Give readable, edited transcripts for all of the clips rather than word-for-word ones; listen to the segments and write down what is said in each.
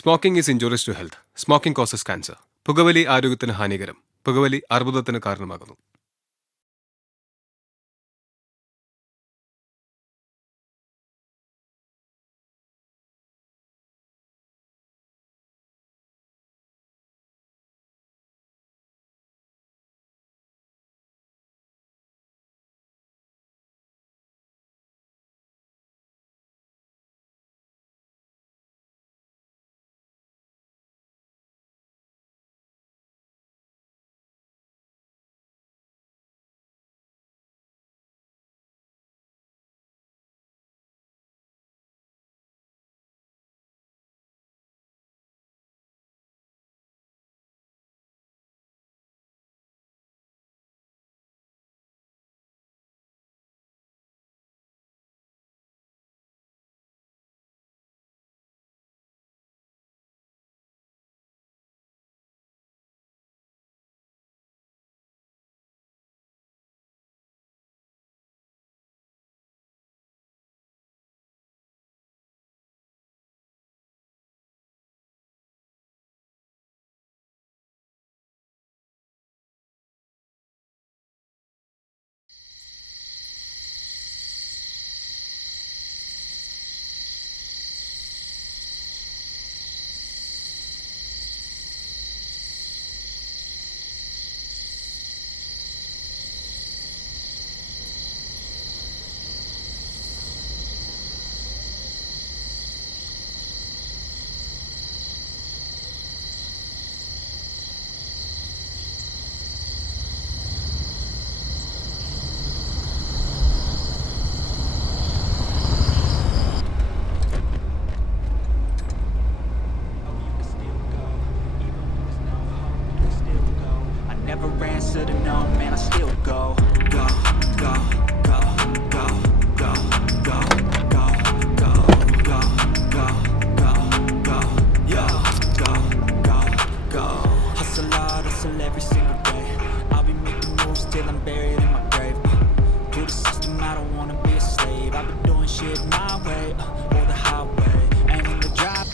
Smoking is injurious to health. Smoking causes cancer. പുകവലി ആരോഗ്യത്തിന് ഹാനികരം. പുകവലി അർബുദത്തിന് കാരണമാകുന്നു. Never answer to no, man, I still go, go, go, go, go, go, go, go, go, go, go, go, go, yo, go, go, go. Hustle hard, hustle every single day. I'll be making moves till I'm buried in my grave. To the system, I don't wanna be a slave. I've been doing shit my way, or the highway, and in the drive.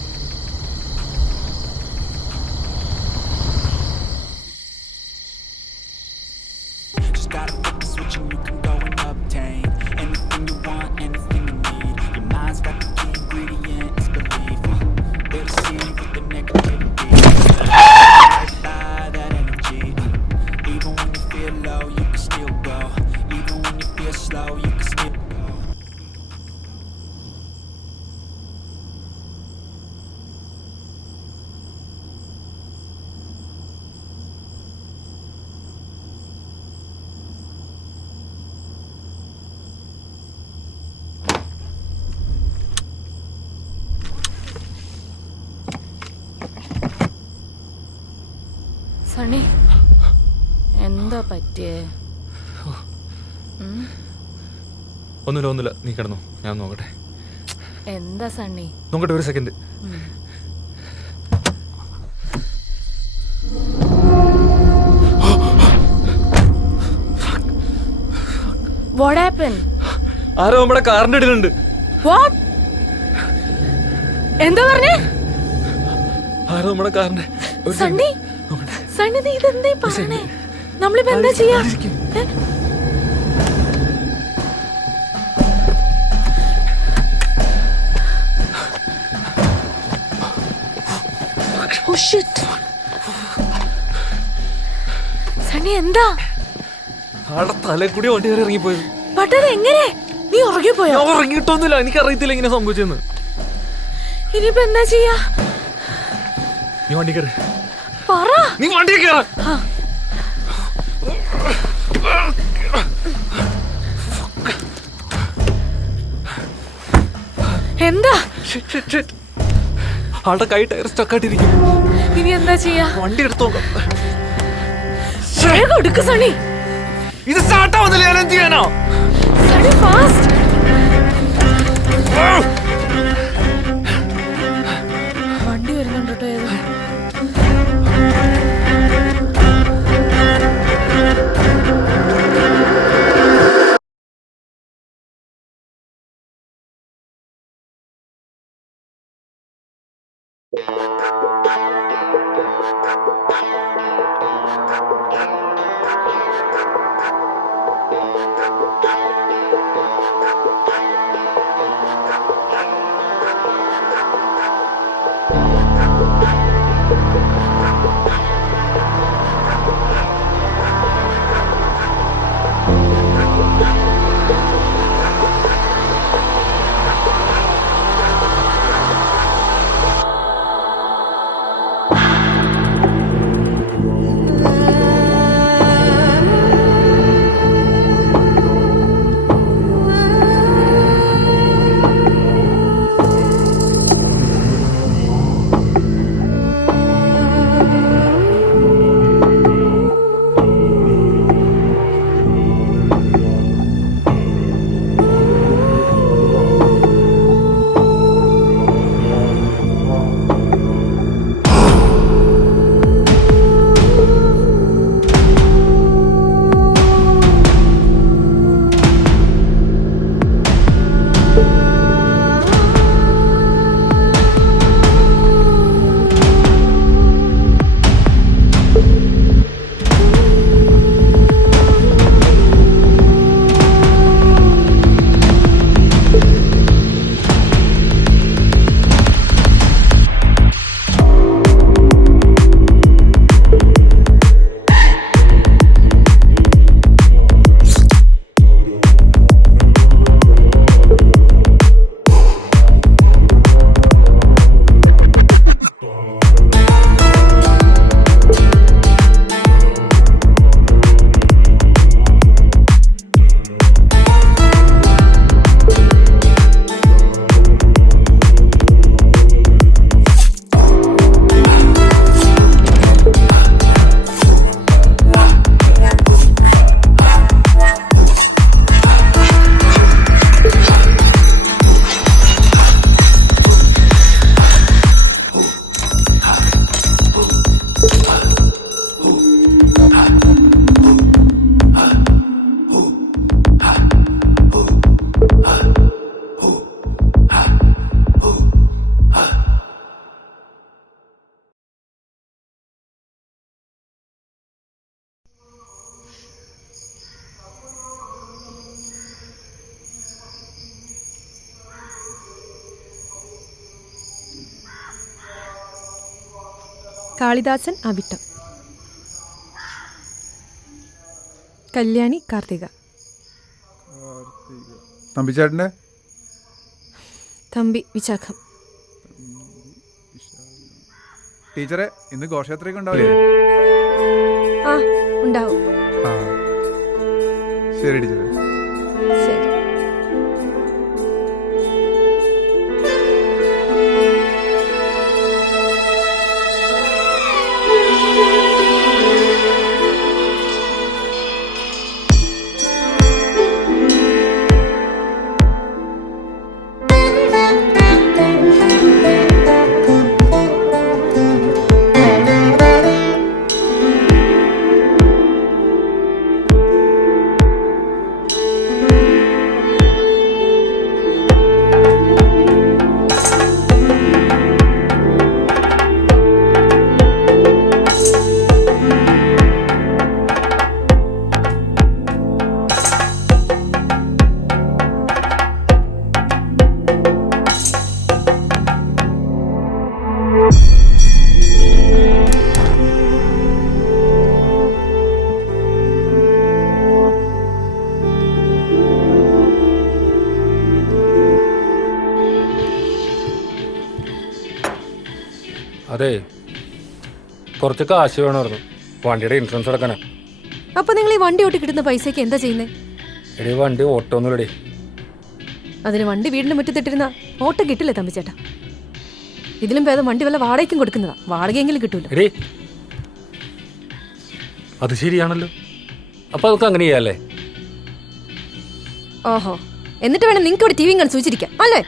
Gotta flip the switch and you can go and obtain anything you want, anything you need. Your mind's got the key ingredient, it's belief. They deceive with the negativity. Right by that energy. Even when you feel low, you can still go. Even when you feel slow, you can still go. Sunny, എന്താ പറ്റിയേ? ഒന്നുമില്ല നീ കിടന്നോ, ഞാൻ നോക്കട്ടെ. എന്താ സണ്ണി? നോക്കട്ടെ, ഒരു സെക്കൻഡ്. What happened? ആരോ നമ്മുടെ കാറിന്റെ ഇടയിലുണ്ട്. What? എന്താ പറഞ്ഞേ? ആരോ നമ്മുടെ കാറിന്റെ. സണ്ണി, സണ്ണി നീ ഇതെന്തേ പറഞ്ഞേ? നമ്മളിപ്പോ എന്താ ചെയ്യാ? Oh shit. സണ്ണി എന്താ? ആളുടെ തലയിൽ കൂടി വണ്ടി കയറി ഇറങ്ങിപ്പോയത്. പട്ടത് എങ്ങനെ? നീ ഉറങ്ങിപ്പോയോ? ഞാൻ ഉറങ്ങിയിട്ടൊന്നുമില്ല, എനിക്കറിയത്തില്ല ഇങ്ങനെ സംഭവിച്ചെന്ന്. ഇനിയിപ്പോ എന്താ ചെയ്യാ? നീ വണ്ടി കയറി. പറ. നീ വണ്ടി കയറ. എന്താ? ആളുടെ കൈ ടയർ സ്റ്റക്കായിട്ടിരിക്കും. ഇനി എന്താ ചെയ്യാ? വണ്ടി എടുത്തോ. എടുക്ക് സണ്ണി. ഇത് സ്റ്റാർട്ടാവുന്നില്ല, ഞാൻ എന്ത് ചെയ്യാനോ? സണ്ണി ഫാസ്റ്റ്. വണ്ടി വരുന്നുണ്ട് കേട്ടോ. ഏതോ Yeah. കാളിദാസൻ അവിട്ടം. കല്യാണി കാർത്തിക. തമ്പിച്ചേട്ടൻ്റെ തമ്പി വിശാഖം. ടീച്ചറെ ഇന്ന് ഘോഷയാത്രയൊക്കെ ഉണ്ടാവില്ലേ? ആ ഉണ്ടാവും. ആ ശരി ടീച്ചറെ. ശരി. അതെ, കുറച്ച് കാശ് വേണമായിരുന്നു വണ്ടിയുടെ ഇൻഷുറൻസ് അടക്കാനാ. അപ്പൊ നിങ്ങൾ ഈ വണ്ടി ഓട്ടി കിട്ടുന്ന പൈസക്ക് എന്താ ചെയ്യുന്നേ? എടീ വണ്ടി ഓട്ടോ ഒന്നുമില്ലടേ. അതിന് വണ്ടി വീടിന്റെ മുറ്റത്തിട്ടിരുന്ന ഓട്ടം കിട്ടില്ലേ തമ്പിച്ചേട്ടാ? ഇതിലും ഭേദം വണ്ടി വല്ല വാടകയ്ക്കും കൊടുക്കുന്നതാ. വാടകയെങ്കിലും കിട്ടൂല. എടീ അത് ശരിയാണല്ലോ. അപ്പൊ അതൊക്കെ അങ്ങനെ ചെയ്യാല്ലേ? ഓഹോ, എന്നിട്ട് വേണം നിങ്ങൾക്ക് ഇവിടെ ടി വി കണ്ട് സൂചിച്ചിരിക്കാം അല്ലേ?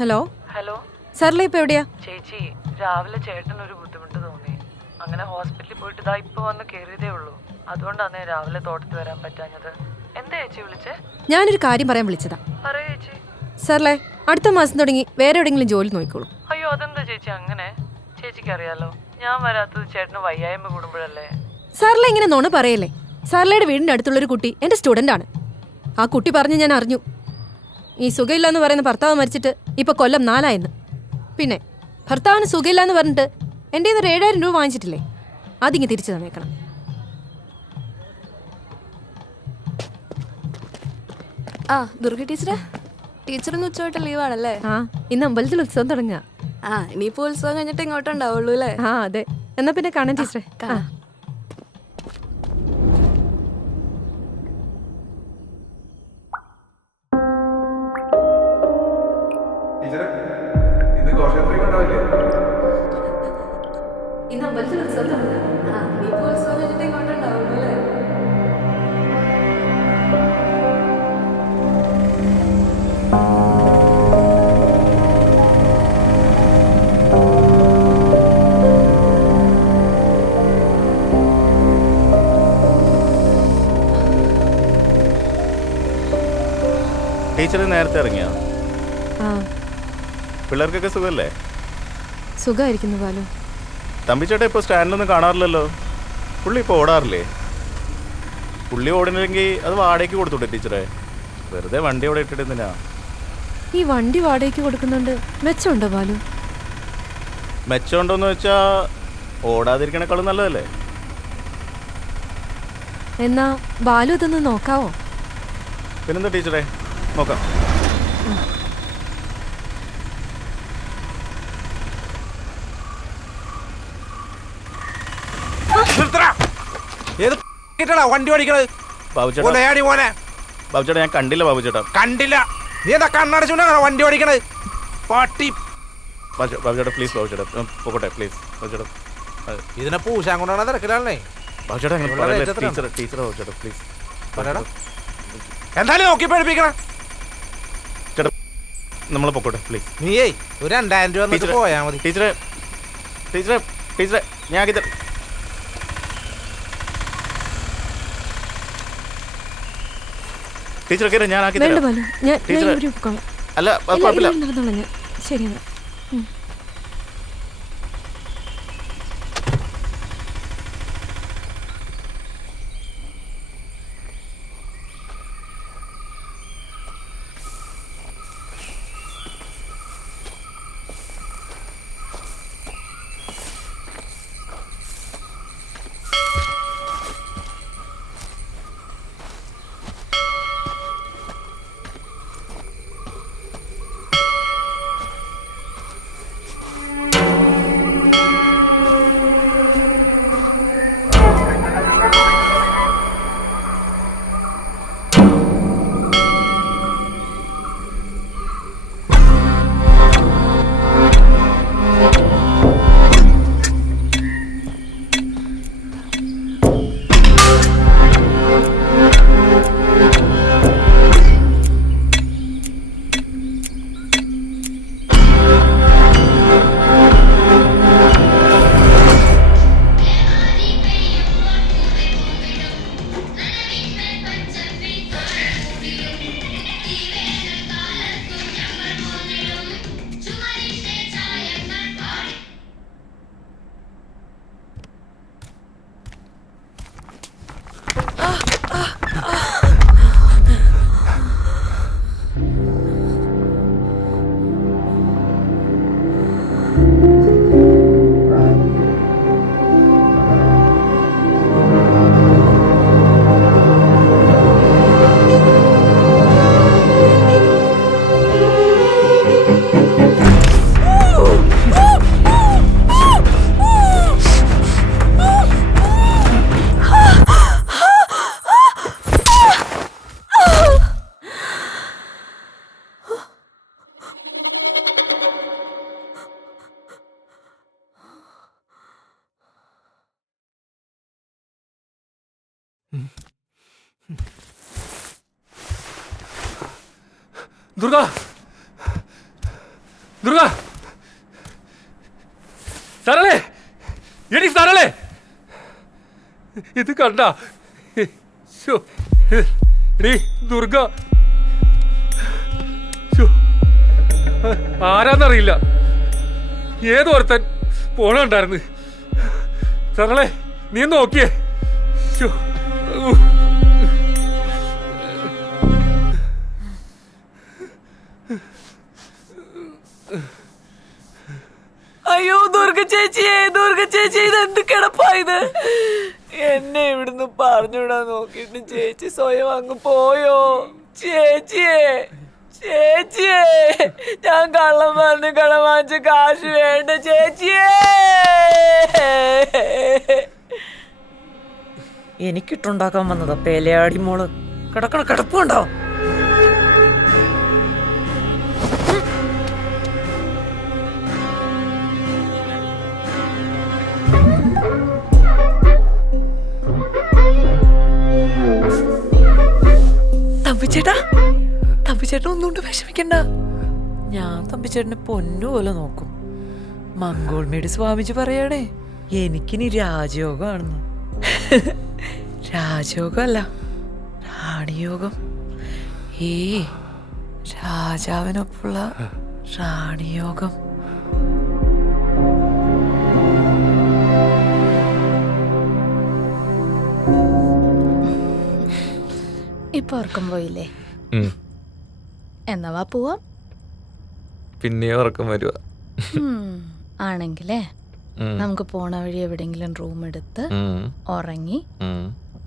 ഹലോ ഹലോ സാറിലെ ഇപ്പൊ എവിടെയാ? ചേച്ചി, രാവിലെ ചേട്ടനൊരു ബുദ്ധിമുട്ട് തോന്നി. അങ്ങനെ ഹോസ്പിറ്റലിൽ പോയിട്ട് ഇതാ ഇപ്പൊ വന്ന് കയറിയതേ ഉള്ളൂ. അതുകൊണ്ടാണ് രാവിലെ തോട്ടത്തിൽ വരാൻ പറ്റാഞ്ഞത്. എന്താ ചേച്ചി വിളിച്ചേ? ഞാനൊരു കാര്യം പറയാൻ വിളിച്ചതാ. പറയൂ ചേച്ചി. സാറിലെ അടുത്ത മാസം തുടങ്ങി വേറെ എവിടെയെങ്കിലും ജോലി നോക്കിക്കോളൂ. അയ്യോ, അതെന്താ ചേച്ചി അങ്ങനെ? ചേച്ചിക്ക് അറിയാലോ, ഞാൻ വരാത്തത് ചേട്ടന് വയ്യായ്മ കൂടുമ്പോഴല്ലേ. സാറിലെ ഇങ്ങനെ നുണ പറയല്ലേ. സാറിലയുടെ വീടിന്റെ അടുത്തുള്ളൊരു കുട്ടി എന്റെ സ്റ്റുഡന്റ് ആണ്. ആ കുട്ടി പറഞ്ഞ് ഞാൻ അറിഞ്ഞു. ഈ സുഖമില്ല എന്ന് പറയുന്ന ഭർത്താവ് മരിച്ചിട്ട് ഇപ്പൊ കൊല്ലം 4 പിന്നെ ഭർത്താവിന് സുഖമില്ല എന്ന് പറഞ്ഞിട്ട് എൻ്റെ 7,000 രൂപ വാങ്ങിച്ചിട്ടില്ലേ, അതിങ്ങ് തിരിച്ചു തന്നേക്കണം. ആ ദുർഗ ടീച്ചറെ, ടീച്ചറിന്ന് ഉച്ചവട്ടം ലീവാണല്ലേ? ആ ഇന്ന് അമ്പലത്തിൽ ഉത്സവം തുടങ്ങുക. ആ ഇനിയിപ്പോ ഉത്സവം കഴിഞ്ഞിട്ട് ഇങ്ങോട്ടുണ്ടാവുള്ളൂ അല്ലേ? ആ അതെ. എന്നാ പിന്നെ കാണാൻ ടീച്ചറെ. ആ ടീച്ചറെ ഇന്ന് ഘോഷയാത്രയൊക്കെ ഉണ്ടാവില്ലേ? ഇന്ന് അമ്പലത്തിൽ ഉത്സവം തുടങ്ങുക. ആ ഇനിയിപ്പോ ഉത്സവം കഴിഞ്ഞിട്ട് ഇങ്ങോട്ടുണ്ടാവുള്ളൂ അല്ലേ? ടീച്ചർ നേരത്തെ ഇറങ്ങിയോ? ആ പിള്ളേർക്കൊക്കെ സുഖമല്ലേ? സുഖമായിരിക്കുന്നു ബാലു. തമ്പിച്ചേട്ടാ ഇപ്പോൾ സ്റ്റാൻഡിലൊന്നും കാണാറില്ലല്ലോ. പുള്ളി ഇപ്പോൾ ഓടാറില്ലേ? പുള്ളി ഓടുന്നില്ലെങ്കിൽ അത് വാടകയ്ക്ക് കൊടുത്തൂടെ ടീച്ചറെ? വെറുതെ വണ്ടി അവിടെ ഇട്ടിടുന്നില്ല. ഈ വണ്ടി വാടകയ്ക്ക് കൊടുക്കുന്നുണ്ട് മെച്ചമുണ്ടോ ബാലു? മെച്ചമുണ്ടോയെന്ന് വെച്ചാൽ ഓടാതിരിക്കണേക്കാളും നല്ലതല്ലേ? എന്നാ ബാലു ഇതൊന്ന് നോക്കാവോ? പിന്നെന്താ ടീച്ചറെ, നോക്കാം. വണ്ടി ഓടിക്കണത് ബാബുച്ചേട്ടാ ഞാൻ കണ്ടില്ല. ബാബുച്ചേട്ടാ കണ്ടില്ല? നീ എന്താ കണ്ണടച്ചുകൊണ്ടാ വണ്ടി ഓടിക്കണത്? പാട്ടി. ബാബുച്ചേട്ടാ പ്ലീസ്, ബാബുച്ചേട്ടാ പോകട്ടെ പ്ലീസ്. ബാബുച്ചേട്ടാ ഇതിനെ പൂശാൻ കൊണ്ടാണ് തിരക്കിലാണേ. ബാബുച്ചേട്ടാ ടീച്ചർ ബാബുച്ചേട്ടാ പ്ലീസ്. എന്തായാലും നോക്കി പഠിപ്പിക്കണം. ചേട്ടാ നമ്മൾ പൊക്കോട്ടെ പ്ലീസ്. നീയേ ഒരു 2,000 രൂപ പോയാ മതി. ടീച്ചറെ ടീച്ചറെ ടീച്ചറെ ഞാൻ ആക്കി തരാം. ടീച്ചറെ കയറി ഞാൻ ആക്കി വേണ്ട തരാം. ബാലു, ഞാൻ ടീച്ചറെ. ഇവിടെ പൊക്കോളാം. അല്ല അത് ഇല്ല, കുഴപ്പമില്ല. ഇല്ല, നടന്നോളാം ഞാൻ. ശരി എന്നാ. ദുർഗ, ദുർഗ, സരളേ, എടി സരളേ, ഇത് കണ്ട ദുർഗ ആരാന്നറിയില്ല, ഏതോർത്തൻ പോണുണ്ടായിരുന്നു. സരളേ, നീ നോക്കിയേ. അയ്യോ ദുർഗ ചേച്ചി ഇതെന്ത് കിടപ്പായത്? എന്നെ ഇവിടുന്ന് പറഞ്ഞുവിടാൻ നോക്കിയിട്ട് ചേച്ചി സ്വയം അങ്ങ് പോയോ? ചേച്ചിയെ ഞാൻ കള്ളം പറഞ്ഞ് കടം വാങ്ങിച്ച കാശ് വേണ്ട ചേച്ചിയെ. എനിക്കിട്ടുണ്ടാക്കാൻ വന്നതാ പേലയാടി മോള്. കിടക്കണ കിടപ്പുണ്ടോ? തമ്പിച്ചേട്ടൻ ഒന്നുകൊണ്ട് വിഷമിക്കണ്ട. ഞാൻ തമ്പിച്ചേട്ടനെ പൊന്നുപോലെ നോക്കും. മംഗോൾമേട് സ്വാമിജി പറയാണേ, എനിക്കിനി രാജയോഗമാണെന്ന്. രാജയോഗമല്ല, റാണിയോഗം. ഈ രാജാവിനൊപ്പുള്ള റാണിയോഗം. ഇപ്പൊ ഉറക്കം പോയില്ലേ? എന്നാ പോവാം. പിന്നെ ഉറക്കം വരുക ആണെങ്കിലേ നമുക്ക് പോണ വഴി എവിടെയെങ്കിലും റൂം എടുത്ത് ഉറങ്ങി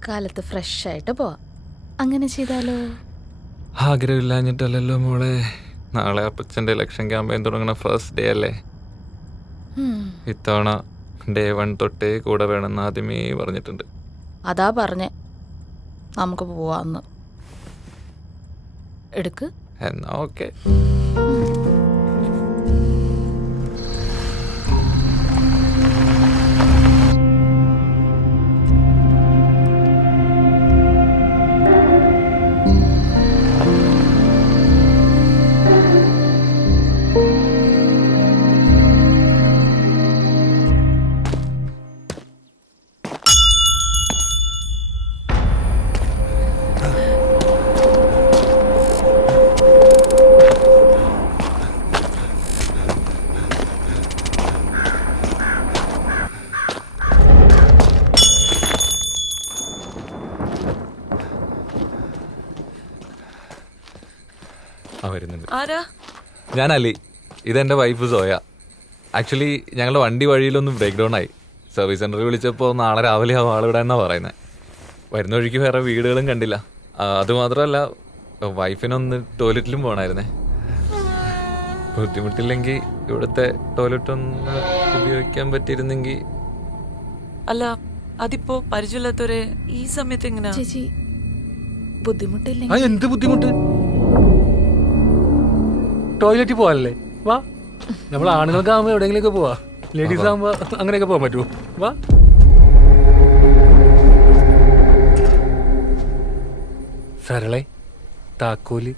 കാലത്ത് ഫ്രഷ് ആയിട്ട് പോവാം. അങ്ങനെ ചെയ്താലോ? ആഗ്രഹമില്ലാഞ്ഞിട്ടല്ലോ മോളെ. നാളെ അപ്പച്ചൻ്റെ ഇലക്ഷൻ ക്യാമ്പയിൻ തുടങ്ങുന്ന ഫസ്റ്റ് ഡേ അല്ലേ. ഇത്തവണ ഡേ 1 തൊട്ടേ കൂടെ വേണമെന്ന് ആദ്യമേ പറഞ്ഞിട്ടുണ്ട്. അതാ പറഞ്ഞേ നമുക്ക് പോവാന്ന്. എടുക്ക്. എന്നാ ഓക്കെ. ആ വരുന്നുണ്ട്. ആരാ? ഞാൻ അലി, ഇതെൻ്റെ വൈഫ് സോയ. ആക്ച്വലി ഞങ്ങളുടെ വണ്ടി വഴിയിലൊന്നും ബ്രേക്ക് ഡൗൺ ആയി. സർവീസ് സെൻ്ററിൽ വിളിച്ചപ്പോൾ നാളെ രാവിലെ ആവും ആളിവിടെ എന്നാണ് പറയുന്നത്. വരുന്ന വഴിക്ക് വേറെ വീടുകളും കണ്ടില്ല. അതുമാത്രമല്ല വൈഫിനൊന്ന് ടോയ്ലറ്റിലും പോകണമായിരുന്നേ. ബുദ്ധിമുട്ടില്ലെങ്കിൽ ഇവിടുത്തെ ടോയ്ലറ്റ് ഒന്ന് ഉപയോഗിക്കാൻ പറ്റിയിരുന്നെങ്കിൽ. അല്ല അതിപ്പോ പരിചയമില്ലാത്തവരെ ഈ സമയത്ത് എങ്ങനെയാ? ചേച്ചി ബുദ്ധിമുട്ടില്ലെങ്കിൽ എന്ത് ബുദ്ധിമുട്ട്? ടോയ്ലറ്റിൽ പോവാനല്ലേ? വാ, നമ്മൾ ആണുങ്ങൾക്ക് ആകുമ്പോൾ എവിടെയെങ്കിലൊക്കെ പോവാ. ലേഡീസ് ആകുമ്പോൾ അങ്ങനെയൊക്കെ പോകാൻ പറ്റുമോ? വാ. സരളെ, താക്കോല്.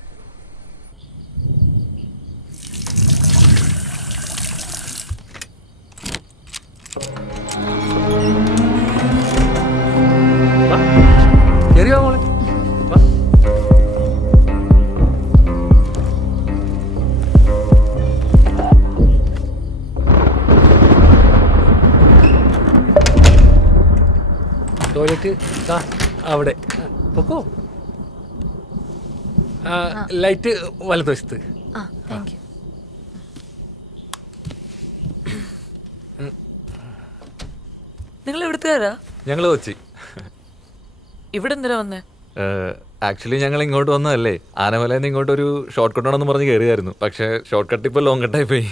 മോളെ വാ. ടോയ്ലറ്റ് അവിടെ പൊക്കോ. ലൈറ്റ് വലതുവശത്ത്. നിങ്ങൾ എവിടുത്തുകാരാ? ഞങ്ങൾ കൊച്ചി. ഇവിടെ എന്തിനാ വന്നേ? ആക്ച്വലി ഞങ്ങൾ ഇങ്ങോട്ട് വന്നതല്ലേ, ആനമലയിൽ നിന്ന് ഇങ്ങോട്ടൊരു ഷോർട്ട് കട്ടാണെന്ന് പറഞ്ഞ് കയറിയായിരുന്നു. പക്ഷേ ഷോർട്ട് കട്ട് ഇപ്പോൾ ലോങ് കട്ടായി പോയി.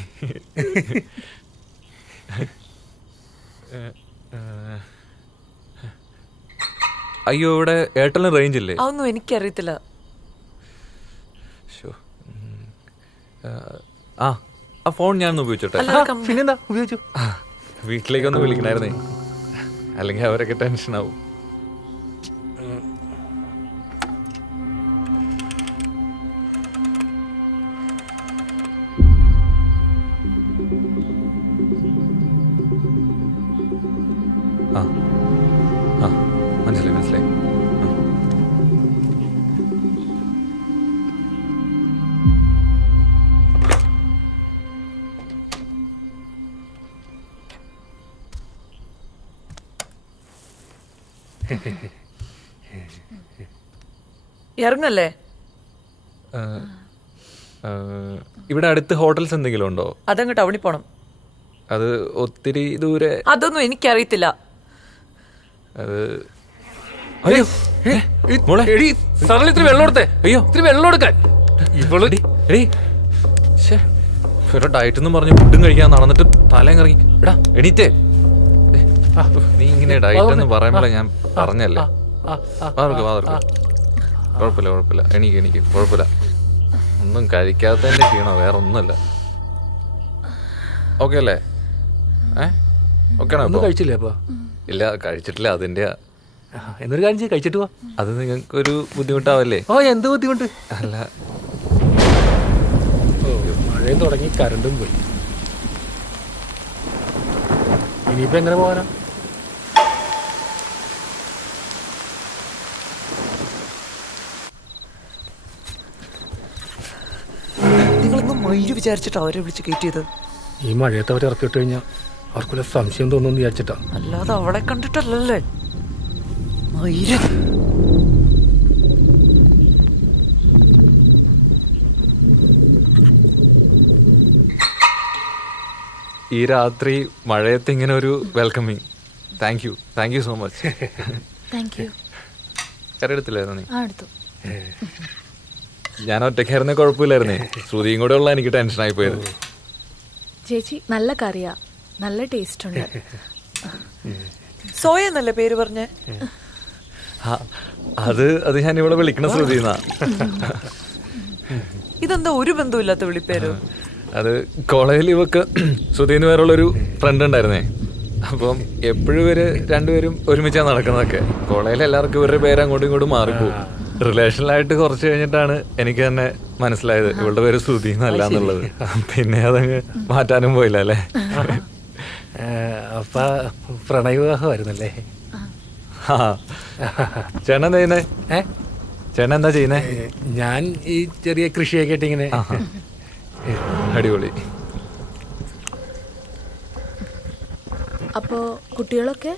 അയ്യോ, ഇവിടെ എയർടെലിന് റേഞ്ച് ഇല്ലേ? അതൊന്നും എനിക്കറിയത്തില്ല. ആ ഫോൺ ഞാനൊന്ന് ഉപയോഗിച്ചോട്ടെ. പിന്നെന്താ ഉപയോഗിച്ചു. വീട്ടിലേക്കൊന്ന് വിളിക്കണായിരുന്നേ, അല്ലെങ്കിൽ അവരൊക്കെ ടെൻഷനാവും. മനസ്സിലായി മനസ്സിലായി. ഇറങ്ങല്ലേ? ഇവിടെ അടുത്ത് ഹോട്ടൽസ് എന്തെങ്കിലും ഉണ്ടോ? അതങ്ങ് ടൗണിൽ പോണം. അത് ഒത്തിരി ദൂരെ? അതൊന്നും എനിക്കറിയത്തില്ല. അയ്യോ മോളെ, സരള ഇത്തിരി വെള്ളം എടുത്തേ. അയ്യോ, ഇത്തിരി വെള്ളം എടുക്കാൻ. ഡയറ്റ് എന്നും പറഞ്ഞ് ഫുഡും കഴിക്കാൻ നടന്നിട്ട് തലയും കറങ്ങി. എടാ എണീറ്റേ, നീ ഇങ്ങനെ ഡയറ്റ് എന്ന് പറയുമ്പോഴേ ഞാൻ പറഞ്ഞല്ലേ. കുഴപ്പമില്ല കുഴപ്പമില്ല, എനിക്ക് കുഴപ്പമില്ല. ഒന്നും കഴിക്കാത്തതിന്റെ ക്ഷീണോ, വേറെ ഒന്നുമല്ല. ഓക്കെ അല്ലേ? ഓക്കെയാണോ? കഴിച്ചില്ലേ അപ്പൊ? ഇല്ല, കഴിച്ചിട്ടില്ല. അതിന്റെ എന്നൊരു കാര്യം ചെയ്ത് കഴിച്ചിട്ട് പോവാ. അത് നിങ്ങൾക്കൊരു ബുദ്ധിമുട്ടാവല്ലേ? ഓ, എന്ത് ബുദ്ധിമുട്ട്? അല്ല, മഴയും തുടങ്ങി, കറണ്ടും പോയി. ഇനിയിപ്പോ എങ്ങനെ പോകാനാ? നിങ്ങളൊന്നും മയില് വിചാരിച്ചിട്ട് അവരെ വിളിച്ച് കയറ്റിയത്? ഈ മഴയത്ത് അവർ ഇറക്കിട്ട് കഴിഞ്ഞാൽ അവർക്കുള്ള സംശയം തോന്നുന്നു വിചാരിച്ചിട്ടാ. അല്ലാതെ അവളെ കണ്ടിട്ടല്ലേ. മയില് ഈ രാത്രി മഴയത്ത് ഇങ്ങനെ ഒരു welcoming. Thank you so much. കറി എടുത്തില്ലായിരുന്നു നീ? ഞാൻ ഒറ്റയ്ക്കായിരുന്നേ കുഴപ്പമില്ലായിരുന്നേ. ശ്രുതിയും കൂടെ ഉള്ള എനിക്ക് ടെൻഷനായി പോയത്. ചേച്ചി നല്ല കറിയാ, നല്ല ടേസ്റ്റ് ഉണ്ട്. സോയ എന്നല്ലേ പേര് പറഞ്ഞേ? അത് ഞാൻ ഇവിടെ വിളിക്കണ ശ്രുതിന്നാ. ഇതെന്താ ഒരു ബന്ധമില്ലാത്ത വിളിപ്പേര്? അത് കോളേജിൽ ഇവക്ക് ശ്രുതിന്ന് വേറുള്ളൊരു ഫ്രണ്ട് ഉണ്ടായിരുന്നേ. അപ്പം എപ്പോഴും ഇവര് രണ്ടുപേരും ഒരുമിച്ചാണ് നടക്കുന്നതൊക്കെ. കോളേജിൽ എല്ലാവർക്കും ഇവരുടെ പേര് അങ്ങോട്ടും ഇങ്ങോട്ടും മാറിപ്പോവും. റിലേഷനിലായിട്ട് കുറച്ച് കഴിഞ്ഞിട്ടാണ് എനിക്ക് തന്നെ മനസ്സിലായത് ഇവളുടെ പേര് ശ്രുതി എന്നല്ല എന്നുള്ളത്. പിന്നെ അതങ്ങ് മാറ്റാനും പോയില്ല അല്ലേ. അപ്പ പ്രണയവിവാഹമായിരുന്നല്ലേ? ചേട്ടൻ എന്താ ചെയ്യുന്നേ? ചേട്ടൻ എന്താ ചെയ്യുന്നേ? ഞാൻ ഈ ചെറിയ കൃഷിയൊക്കെ ആയിട്ട് ഇങ്ങനെ. അടിപൊളി. അപ്പോ കുട്ടികളൊക്കെ?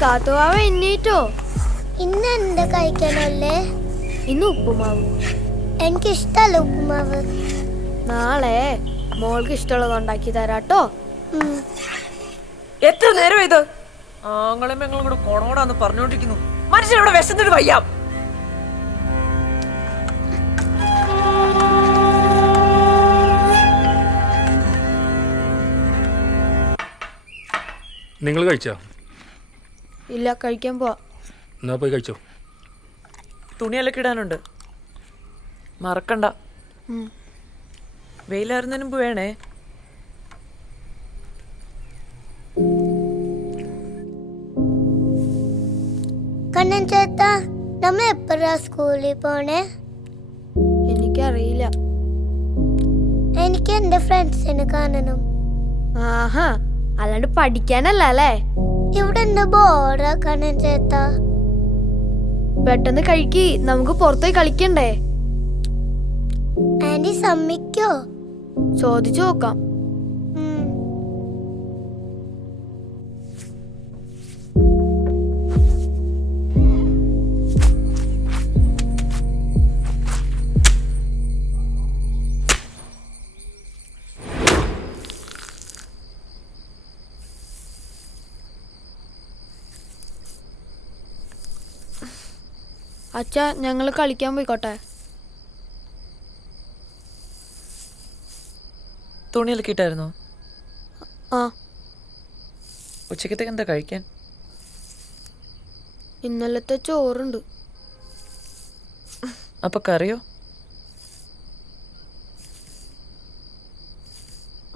കാത്തുവാവ എണ്ണീറ്റോ? ഇന്ന് എന്താ കഴിക്കാനല്ലേ? ഇന്ന് ഉപ്പുമാവ്. എനിക്കിഷ്ടല്ല ഉപ്പുമാവ്. നാളെ മോൾക്ക് ഇഷ്ടമുള്ളത് ഉണ്ടാക്കി തരാട്ടോ. എത്ര നേരം ഇത് ആങ്ങളും ഞങ്ങളും കൂടെ കൊണോടാന്ന് പറഞ്ഞോണ്ടിരിക്കുന്നു. മനുഷ്യൻ ഇവിടെ വിശന്നിട്ട് വയ്യാം. നിങ്ങൾ കഴിച്ചോ? ഇല്ല, കഴിക്കാൻ പോവാ. എന്നാ പോയി കഴിച്ചോ. തുണിയെല്ലാം ഇടാനുണ്ട്, മറക്കണ്ട. വെയിലായിരുന്നതിന് മുമ്പ് വേണേ. കണ്ണൻ ചേട്ടാ, നമ്മൾ എപ്പോഴാ സ്കൂളിൽ പോണേ? എനിക്കറിയില്ല. എനിക്ക് എന്റെ ഫ്രണ്ട്സിനെ കാണണം. ആഹാ, അല്ലാണ്ട് പഠിക്കാനല്ല അല്ലേ? ഇവിടെ എന്താ ബോറാ കണ്ണൻ ചേട്ടാ? പെട്ടെന്ന് കഴിക്കി, നമുക്ക് പുറത്തുപോയി കളിക്കണ്ടേ? ആന്റി സമ്മതിക്കോ? ചോദിച്ചു നോക്കാം. അച്ഛാ, ഞങ്ങള് കളിക്കാൻ പോയിക്കോട്ടെ? തുണിയെല്ലാം ഇട്ടായിരുന്നോ? ആ. ഉച്ചക്കത്തേക്ക് എന്താ കഴിക്കാൻ? ഇന്നലത്തെ ചോറുണ്ട്. അപ്പൊ കറിയോ?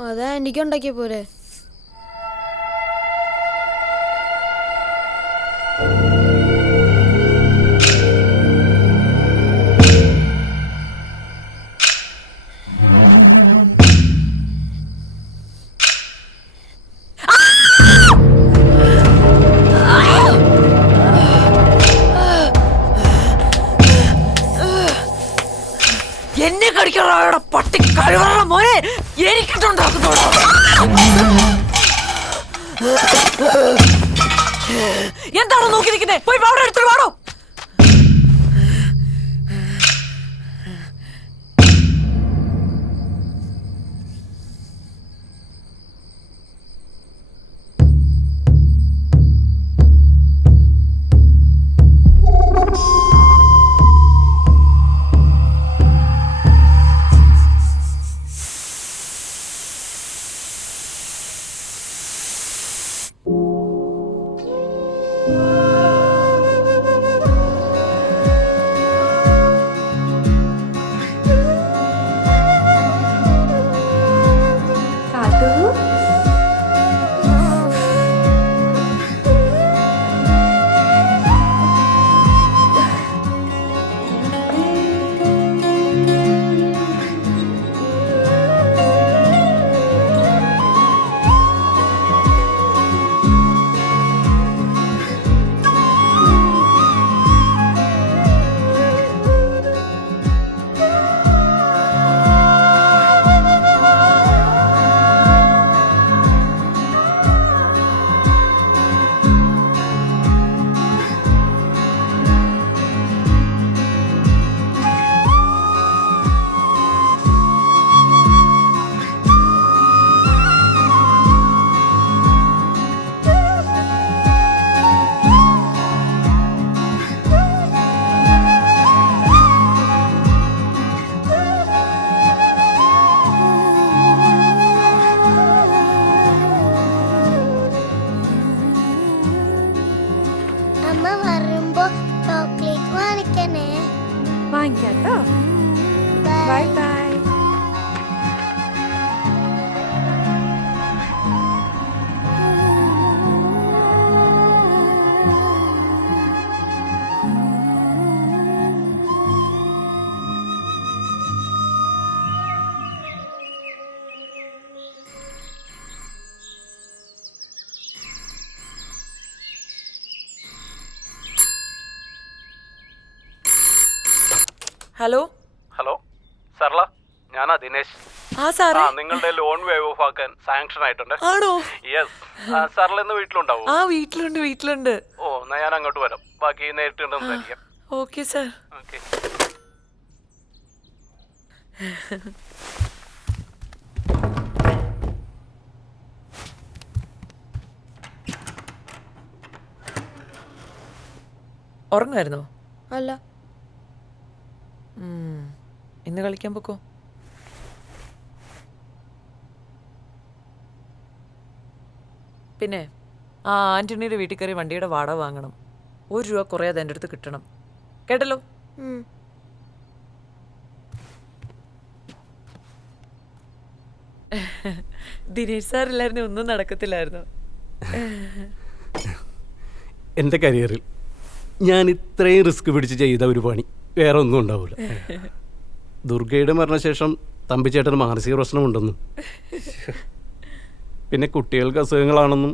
അതാ എനിക്ക് ഉണ്ടാക്കിയ പോരെ. എന്നെ കടിക്കാനുള്ള പട്ടി കഴിവറ മോനെ എനിക്കിട്ടുണ്ടാക്കുന്നോടോ. എന്താണോ നോക്കി നിൽക്കുന്നേ? പോയി പൗഡർ എടുത്തിട്ട് വാടോ. വാങ്ങിക്കാട്ടോ. Bye bye. Hello hello Sarla, ഞാനാ ദിനേശ്. ആ സാറേ. നിങ്ങളുടെ ലോൺ വേവ് ഓഫ് ആക്കാൻ സാങ്ഷൻ ആയിട്ടുണ്ട്. ആണോ? യെസ്. സാറിൽ ഇന്ന് വീട്ടിലുണ്ടാവും? ആ വീട്ടിലുണ്ട്. ഓ, എന്നാ ഞാൻ അങ്ങോട്ട് വരാം. ബാക്കി നേരിട്ട് സംസാരിക്കാം. Okay sir. ഓക്കെ. ഉറങ്ങായിരുന്നോ? അല്ല. ഇന്ന് കളിക്കാൻ പൊക്കോ. പിന്നെ ആ ആന്റണിയുടെ വീട്ടിൽ കയറി വണ്ടിയുടെ വാടക വാങ്ങണം. 1 രൂപ കുറയാതെ എൻ്റെ അടുത്ത് കിട്ടണം. കേട്ടല്ലോ? ദിനേശ് സാറില്ലായിരുന്നു ഒന്നും നടക്കത്തില്ലായിരുന്നു. എൻ്റെ കരിയറിൽ ഞാൻ ഇത്രയും റിസ്ക് പിടിച്ച് ചെയ്ത ഒരു പണി വേറെ ഒന്നും ഉണ്ടാവില്ല. ദുർഗയുടെ മരണശേഷം തമ്പിച്ചേട്ടന് മാനസിക പ്രശ്നമുണ്ടെന്നും പിന്നെ കുട്ടികൾക്ക് അസുഖങ്ങളാണെന്നും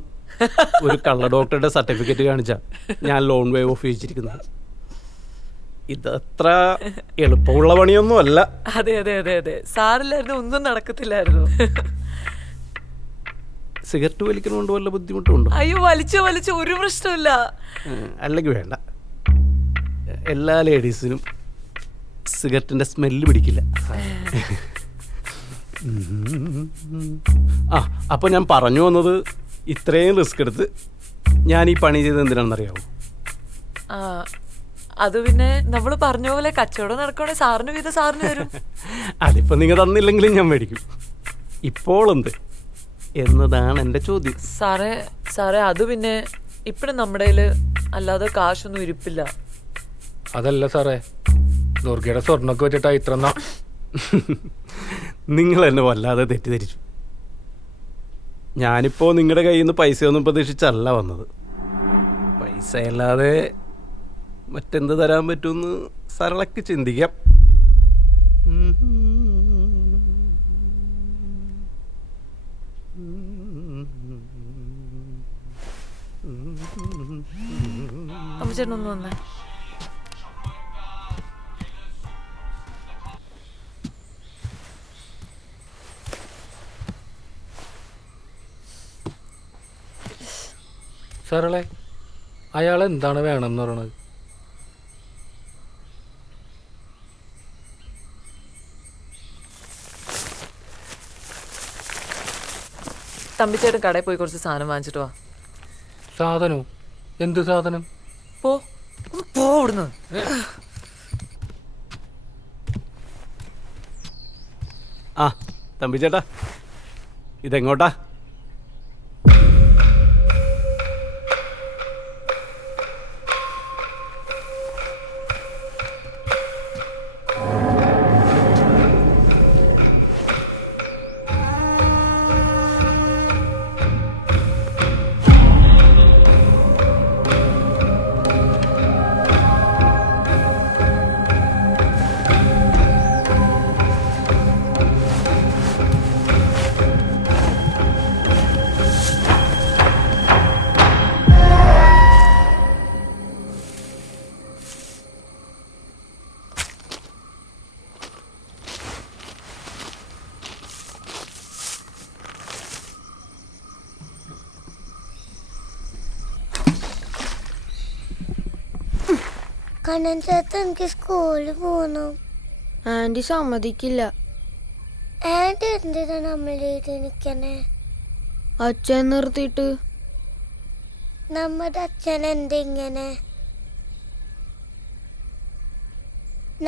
ഒരു കള്ള ഡോക്ടറുടെ സർട്ടിഫിക്കറ്റ് കാണിച്ചാ ഞാൻ ലോൺ വേവ് ഓഫ് ചെയ്യിച്ചിരിക്കുന്നത്. ഇതത്ര എളുപ്പമുള്ള പണിയൊന്നും അല്ല. അതെ അതെ അതെ അതെ, സാറില്ലായിരുന്നു ഒന്നും നടക്കത്തില്ലായിരുന്നു. സിഗരറ്റ് വലിക്കുന്നതുകൊണ്ട് വല്ല ബുദ്ധിമുട്ടുണ്ടോ? അയ്യോ, വലിച്ചോ ഒരു പ്രശ്നമില്ല. അല്ലെങ്കിൽ വേണ്ട. എല്ലാ ലേഡീസിനും സിഗരറ്റിന്റെ സ്മെല്ല് പിടിക്കില്ല. അപ്പൊ ഞാൻ പറഞ്ഞു വന്നത്, ഇത്രയും റിസ്ക് എടുത്ത് ഞാൻ ഈ പണി ചെയ്തത് എന്തിനാണെന്നറിയാവോ? അത് പിന്നെ നമ്മൾ പറഞ്ഞ പോലെ കച്ചവടം നടക്കണേ സാറിന് വീതം സാറിന് തരും. അതിപ്പോ നിങ്ങൾ തന്നില്ലെങ്കിലും ഞാൻ മേടിക്കും. ഇപ്പോൾ എന്ത് എന്നതാണ് എൻ്റെ ചോദ്യം. സാറേ അത് പിന്നെ ഇപ്പഴും നമ്മുടെ കയ്യില് അല്ലാതെ കാശൊന്നും ഇരിപ്പില്ല. അതല്ല സാറേ, ദുർഗയുടെ സ്വർണ്ണൊക്കെ വെച്ചിട്ടാ ഇത്ര. നിങ്ങൾ എന്നെ വല്ലാതെ തെറ്റിദ്ധരിച്ചു. ഞാനിപ്പോ നിങ്ങളുടെ കയ്യിൽ നിന്ന് പൈസയൊന്നും പ്രതീക്ഷിച്ചല്ല വന്നത്. പൈസ അല്ലാതെ മറ്റെന്ത് തരാൻ പറ്റുമെന്ന് സരളക്ക് ചിന്തിക്കാം. അമ്മച്ചേട്ടനൊന്ന് വന്നേ. സാറേ, അയാൾ എന്താണ് വേണമെന്ന് പറയണത്? തമ്പിച്ചേട്ടൻ കടയിൽ പോയി കുറച്ച് സാധനം വാങ്ങിച്ചിട്ട് വാ. സാധനോ? എന്ത് സാധനം? പോ ഇവിടുന്ന്. തമ്പിച്ചേട്ടാ, ഇതെങ്ങോട്ടാ? കണ്ണൻ ചേട്ടൻ എനിക്ക് സ്കൂളിൽ പോകണം. ആന്റി സമ്മതിക്കില്ല. ആന്റി എന്തിനാ നമ്മളേറ്റ് നിൽക്കണേ? അച്ഛൻ നിർത്തിയിട്ട്. നമ്മുടെ അച്ഛൻ എന്തിങ്ങനെ?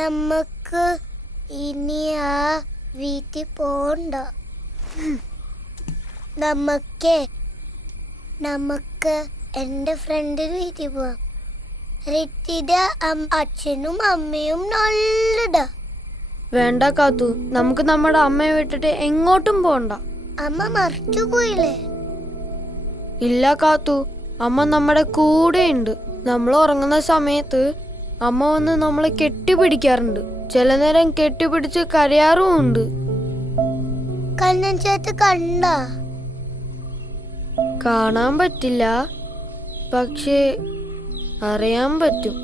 നമുക്ക് ഇനി ആ വീട്ടിൽ പോണ്ട. നമുക്ക് എൻ്റെ ഫ്രണ്ട് വീട്ടിൽ പോവാം. റിറ്റിയുടെ അച്ഛനും അമ്മയും നല്ലതാ. വേണ്ട കാത്തു, നമുക്ക് നമ്മുടെ അമ്മയെ വിട്ടിട്ട് എങ്ങോട്ടും പോണ്ട. അമ്മ മറിച്ചു പോയില്ലേ? ഇല്ല കാത്തു, അമ്മ നമ്മുടെ കൂടെ ഉണ്ട്. നമ്മൾ ഉറങ്ങുന്ന സമയത്ത് അമ്മ വന്ന് നമ്മളെ കെട്ടിപ്പിടിക്കാറുണ്ട്. ചില നേരം കെട്ടിപ്പിടിച്ച് കരയാറും ഉണ്ട്. കണ്ണൻ ചേട്ടൻ കണ്ട? കാണാൻ പറ്റില്ല, പക്ഷേ അറിയാൻ പറ്റും.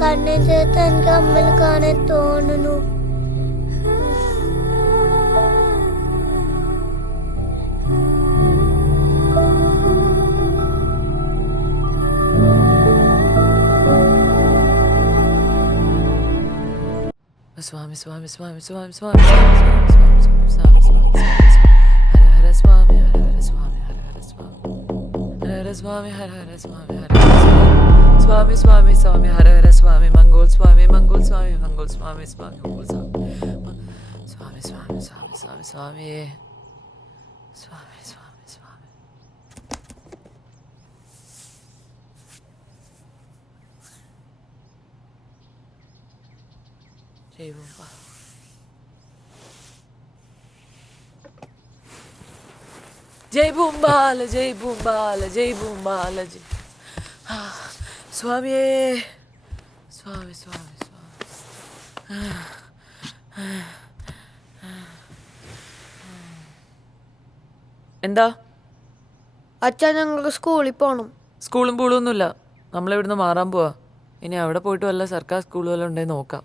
കണ്ണൻ ചേർത്ത് എനിക്ക് അമ്മനെ കാണാൻ തോന്നുന്നു. Swami, Swami, Swami, Swami, Swami, Swami, Swami, Swami, Swami, Swami, Hare Hare Swami, Hare Hare Swami, Hare Hare Swami, Hare Hare Swami, Hare Hare Swami, Hare Hare Swami, Swami, Swami, Swami, Hare Hare Swami, Mangol Swami, Mangol Swami, Mangol Swami, Swami, Mangol Swami, Swami, Swami, Swami, Swami, Swami, Swami, Swami, Swami. Jai Bumba. Jai Bumbala, Jai Bumbala, Jai Bumbala, Jai. Swami, Swami, Swami, Swami. എന്താ അച്ഛാ ഞങ്ങൾക്ക് സ്കൂളിൽ പോണം. സ്കൂളും പൂളൊന്നുമില്ല, നമ്മളിവിടുന്ന് മാറാൻ പോവാ. ഇനി അവിടെ പോയിട്ട് വല്ല സർക്കാർ സ്കൂളുകളും ഉണ്ടെങ്കിൽ നോക്കാം.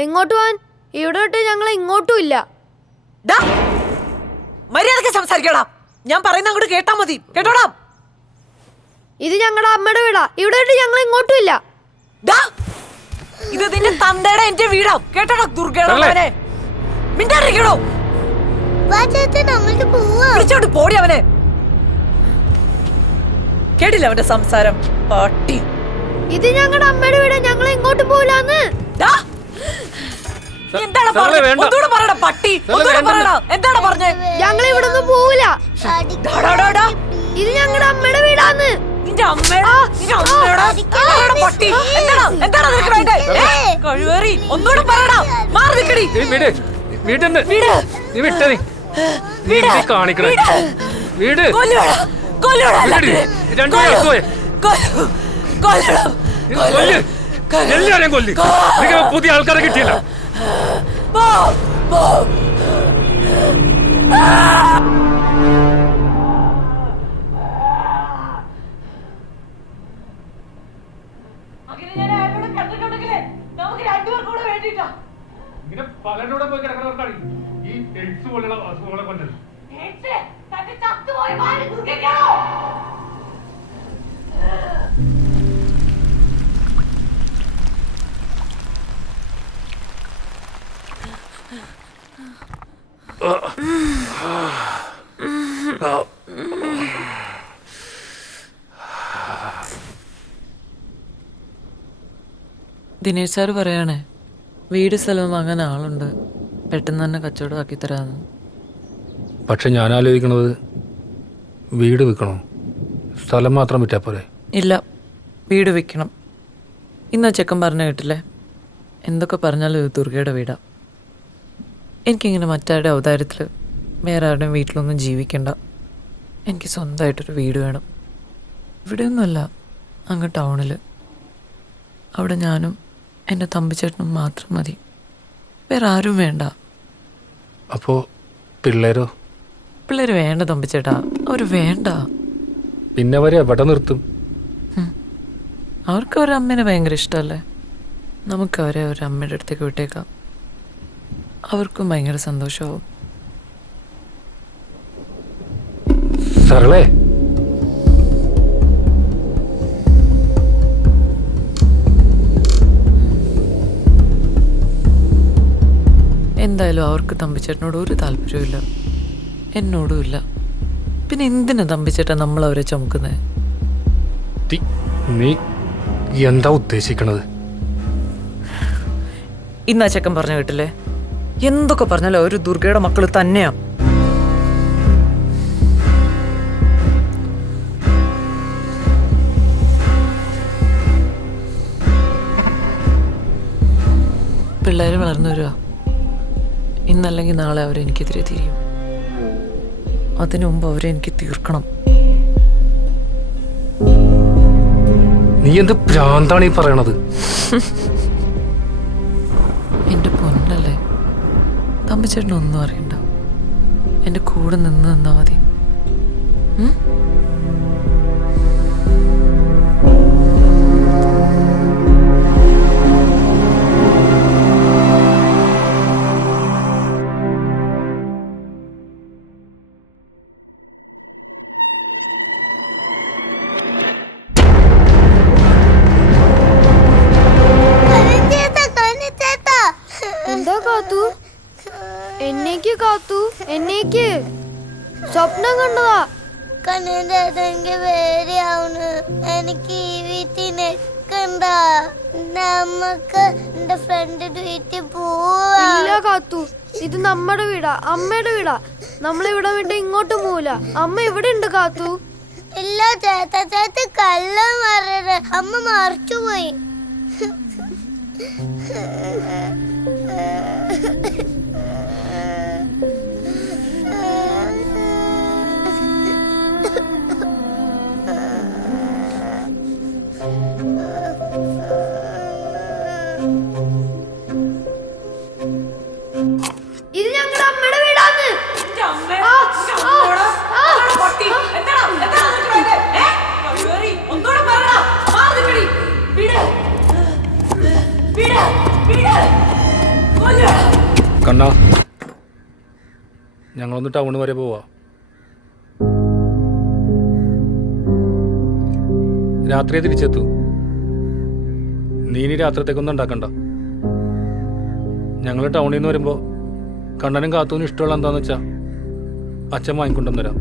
എങ്ങോട്ട് പോവാൻ? ഇവിടെ വിട്ട് ഞങ്ങൾ ഇങ്ങോട്ടും ഇല്ല. മര്യാദക്ക് സംസാരിക്കടാ. ഞാൻ പറയുന്ന അങ്ങോട്ട് കേട്ടാ മതി, കേട്ടോടാ. ഇത് ഞങ്ങളുടെ അമ്മയുടെ വീടാ. ഇവിടെ വിട്ട് ഞങ്ങൾ ഇങ്ങോട്ടും ഇല്ല. ഇത് നിന്റെ തന്തയുടെ എന്റെ വീടാ, കേട്ടോടാ ദുർഗേടനെ. മിണ്ടാണ്ടിരിക്കണോ? വിളിച്ചോണ്ട് പോടി അവനെ. കേട്ടില്ല അവന്റെ സംസാരം, പാട്ടി. ഇത് ഞങ്ങളുടെ അമ്മയുടെ വീടാ, ഞങ്ങൾ ഇങ്ങോട്ടും പോവില്ലാന്ന്. എന്താണ് പറയണ പട്ടി? എന്താണ് പറഞ്ഞേ? ഞങ്ങൾ ഇവിടെ ഒന്നും പോവില്ല. ഇത് ഞങ്ങളുടെ അമ്മയുടെ വീടാന്ന്. കഴിവേറി ഒന്നുകൂടെ പറയടാ. മാറി നിക്കടി. എല്ലാരും കൊല്ലി. പുതിയ ആൾക്കാരെ കിട്ടിയില്ല. പലരോടെ പോയി കിടക്കുന്നവർക്കാണ് ഈ എയ്ഡ്സ് പോലുള്ള അസുഖങ്ങളെ കൊണ്ടത്. ദിനേശ് സാറ് പറയാണ് വീട് സ്ഥലവും വാങ്ങാൻ ആളുണ്ട്, പെട്ടെന്ന് തന്നെ കച്ചവടമാക്കി തരാമെന്ന്. പക്ഷെ ഞാൻ ആലോചിക്കണത് വീട് വിൽക്കണോ, സ്ഥലം മാത്രം വിറ്റാ പോരെ? ഇല്ല, വീട് വിൽക്കണം. ഇന്ന് ആ ചെക്കൻ പറഞ്ഞു കേട്ടില്ലേ, എന്തൊക്കെ പറഞ്ഞാലും ഇത് ദുർഗയുടെ വീടാ. എനിക്കിങ്ങനെ മറ്റാരുടെ അവതാരത്തിൽ വേറെ ആരുടെയും വീട്ടിലൊന്നും ജീവിക്കണ്ട. എനിക്ക് സ്വന്തമായിട്ടൊരു വീട് വേണം. ഇവിടെയൊന്നുമല്ല, അങ്ങ് ടൗണിൽ. അവിടെ ഞാനും എൻ്റെ തമ്പിച്ചേട്ടനും മാത്രം മതി, വേറെ ആരും വേണ്ട. അപ്പോൾ പിള്ളേരോ? പിള്ളേർ വേണ്ട തമ്പിച്ചേട്ടാ, അവർ വേണ്ട. പിന്നെ അവരെ എവിടെ നിർത്തും? അവർക്ക് അവരുടെ അമ്മേനെ ഭയങ്കര ഇഷ്ടമല്ലേ, നമുക്ക് അവരെ ഒരു അമ്മയുടെ അടുത്തേക്ക് വിട്ടേക്കാം. അവർക്കും ഭയങ്കര സന്തോഷമാവും. സരളേ, എന്തായാലും അവർക്ക് തമ്പിച്ചേട്ടനോട് ഒരു താല്പര്യമില്ല, എന്നോടും ഇല്ല. പിന്നെ എന്തിനാ തമ്പിച്ചേട്ടൻ നമ്മൾ അവരെ ചുമക്കുന്നത്? നീ എന്താ ഉദ്ദേശിക്കണത്? ഇന്നാ ചെക്കൻ പറഞ്ഞു കേട്ടില്ലേ, എന്തൊക്കെ പറഞ്ഞാലും ഒരു ദുർഗയുടെ മക്കൾ തന്നെയാ. പിള്ളേർ വളർന്നു വരിക. ഇന്നല്ലെങ്കിൽ നാളെ അവരെനിക്കെതിരെ തിരിയും. അതിനു മുമ്പ് അവരെ എനിക്ക് തീർക്കണം. നീ എന്ത് ഭ്രാന്താണ് ഈ പറയണത്? എൻ്റെ പൊന്നല്ലേ, തമ്പിച്ചേട്ടനൊന്നും അറിയണ്ട, എൻ്റെ കൂടെ നിന്ന് നിന്നാ മതി. എന്നേക്ക് കാത്തു, എന്നേക്ക്. സ്വപ്നം കണ്ടതാ. കണ്ണിന്റെ പേടിയാവുന്നു. എനിക്ക് ഈ വീട്ടിൽ നിൽക്കണ്ട. നമുക്ക് എന്റെ ഫ്രണ്ടിന്റെ വീട്ടിൽ പോവാ. ഇല്ല കാത്തു, ഇത് നമ്മുടെ വീടാ, അമ്മയുടെ വീടാ. നമ്മളിവിടെ വിട്ട് ഇങ്ങോട്ട് പോവില്ല. അമ്മ ഇവിടെ ഉണ്ട് കാത്തു. ഇല്ല ചേച്ചി കള്ളം പറയരുത്. അമ്മ മറിച്ചുപോയി. ഇത് ഞങ്ങളുടെ അമ്മയുടെ വീടാണ്. കണ്ണാ, ഞങ്ങളൊന്ന് ടൗൺ വരെ പോവാ. രാത്രിയെ തിരിച്ചെത്തൂ. നീ ഇനി രാത്രിത്തേക്കൊന്നും ഉണ്ടാക്കണ്ട. ഞങ്ങൾ ടൗണിൽ നിന്ന് വരുമ്പോൾ കണ്ണനും കാത്തൂനും ഇഷ്ടമുള്ള എന്താന്ന് വെച്ചാ അച്ഛൻ വാങ്ങിക്കൊണ്ടുവന്ന് തരാം.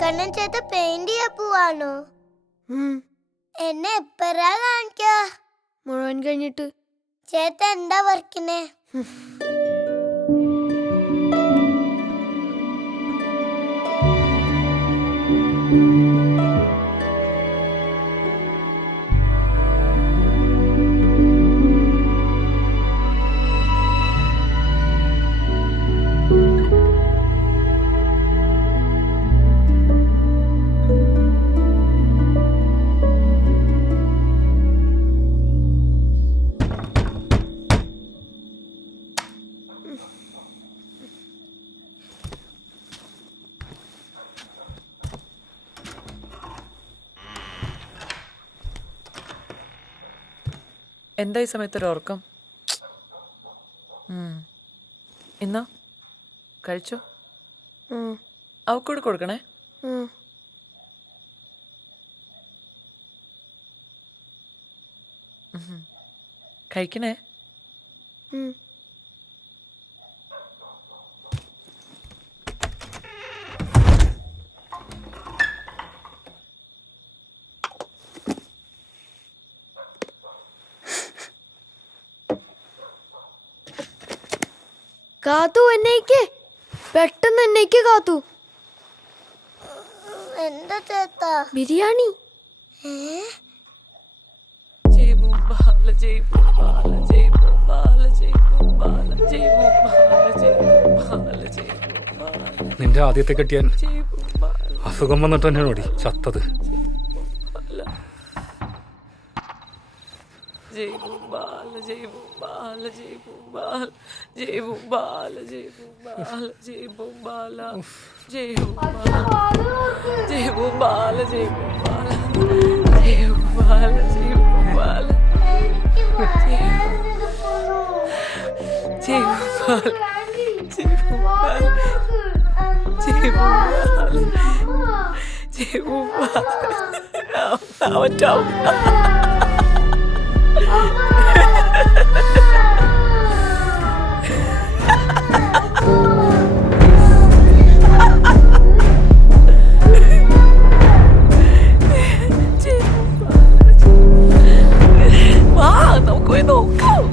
കണ്ണൻ ചേട്ട പെയിന്റ് ചെയ്യാൻ പോവാണോ? എന്നെ എപ്പഴാ കാണിക്ക? മുഴുവൻ കഴിഞ്ഞിട്ട്. ചേട്ട എന്താ വർക്കിനെ? എന്താ ഈ സമയത്തൊരു ഉറക്കം? ഇന്നാ കഴിച്ചോ? അവക്കൂടെ കൊടുക്കണേ. കഴിക്കണേ. കാത്തു എന്നേക്ക്, പെട്ടെന്ന് എന്നേക്ക് കാത്തു. എന്താ ചേട്ടാ? ബിരിയാണി. നിന്റെ ആദ്യത്തെ കെട്ടിയാൻ അസുഖം വന്നിട്ട് തന്നെയാണ് ഓടി ചത്തത്. നമുക്ക് പോയി നോക്കാം.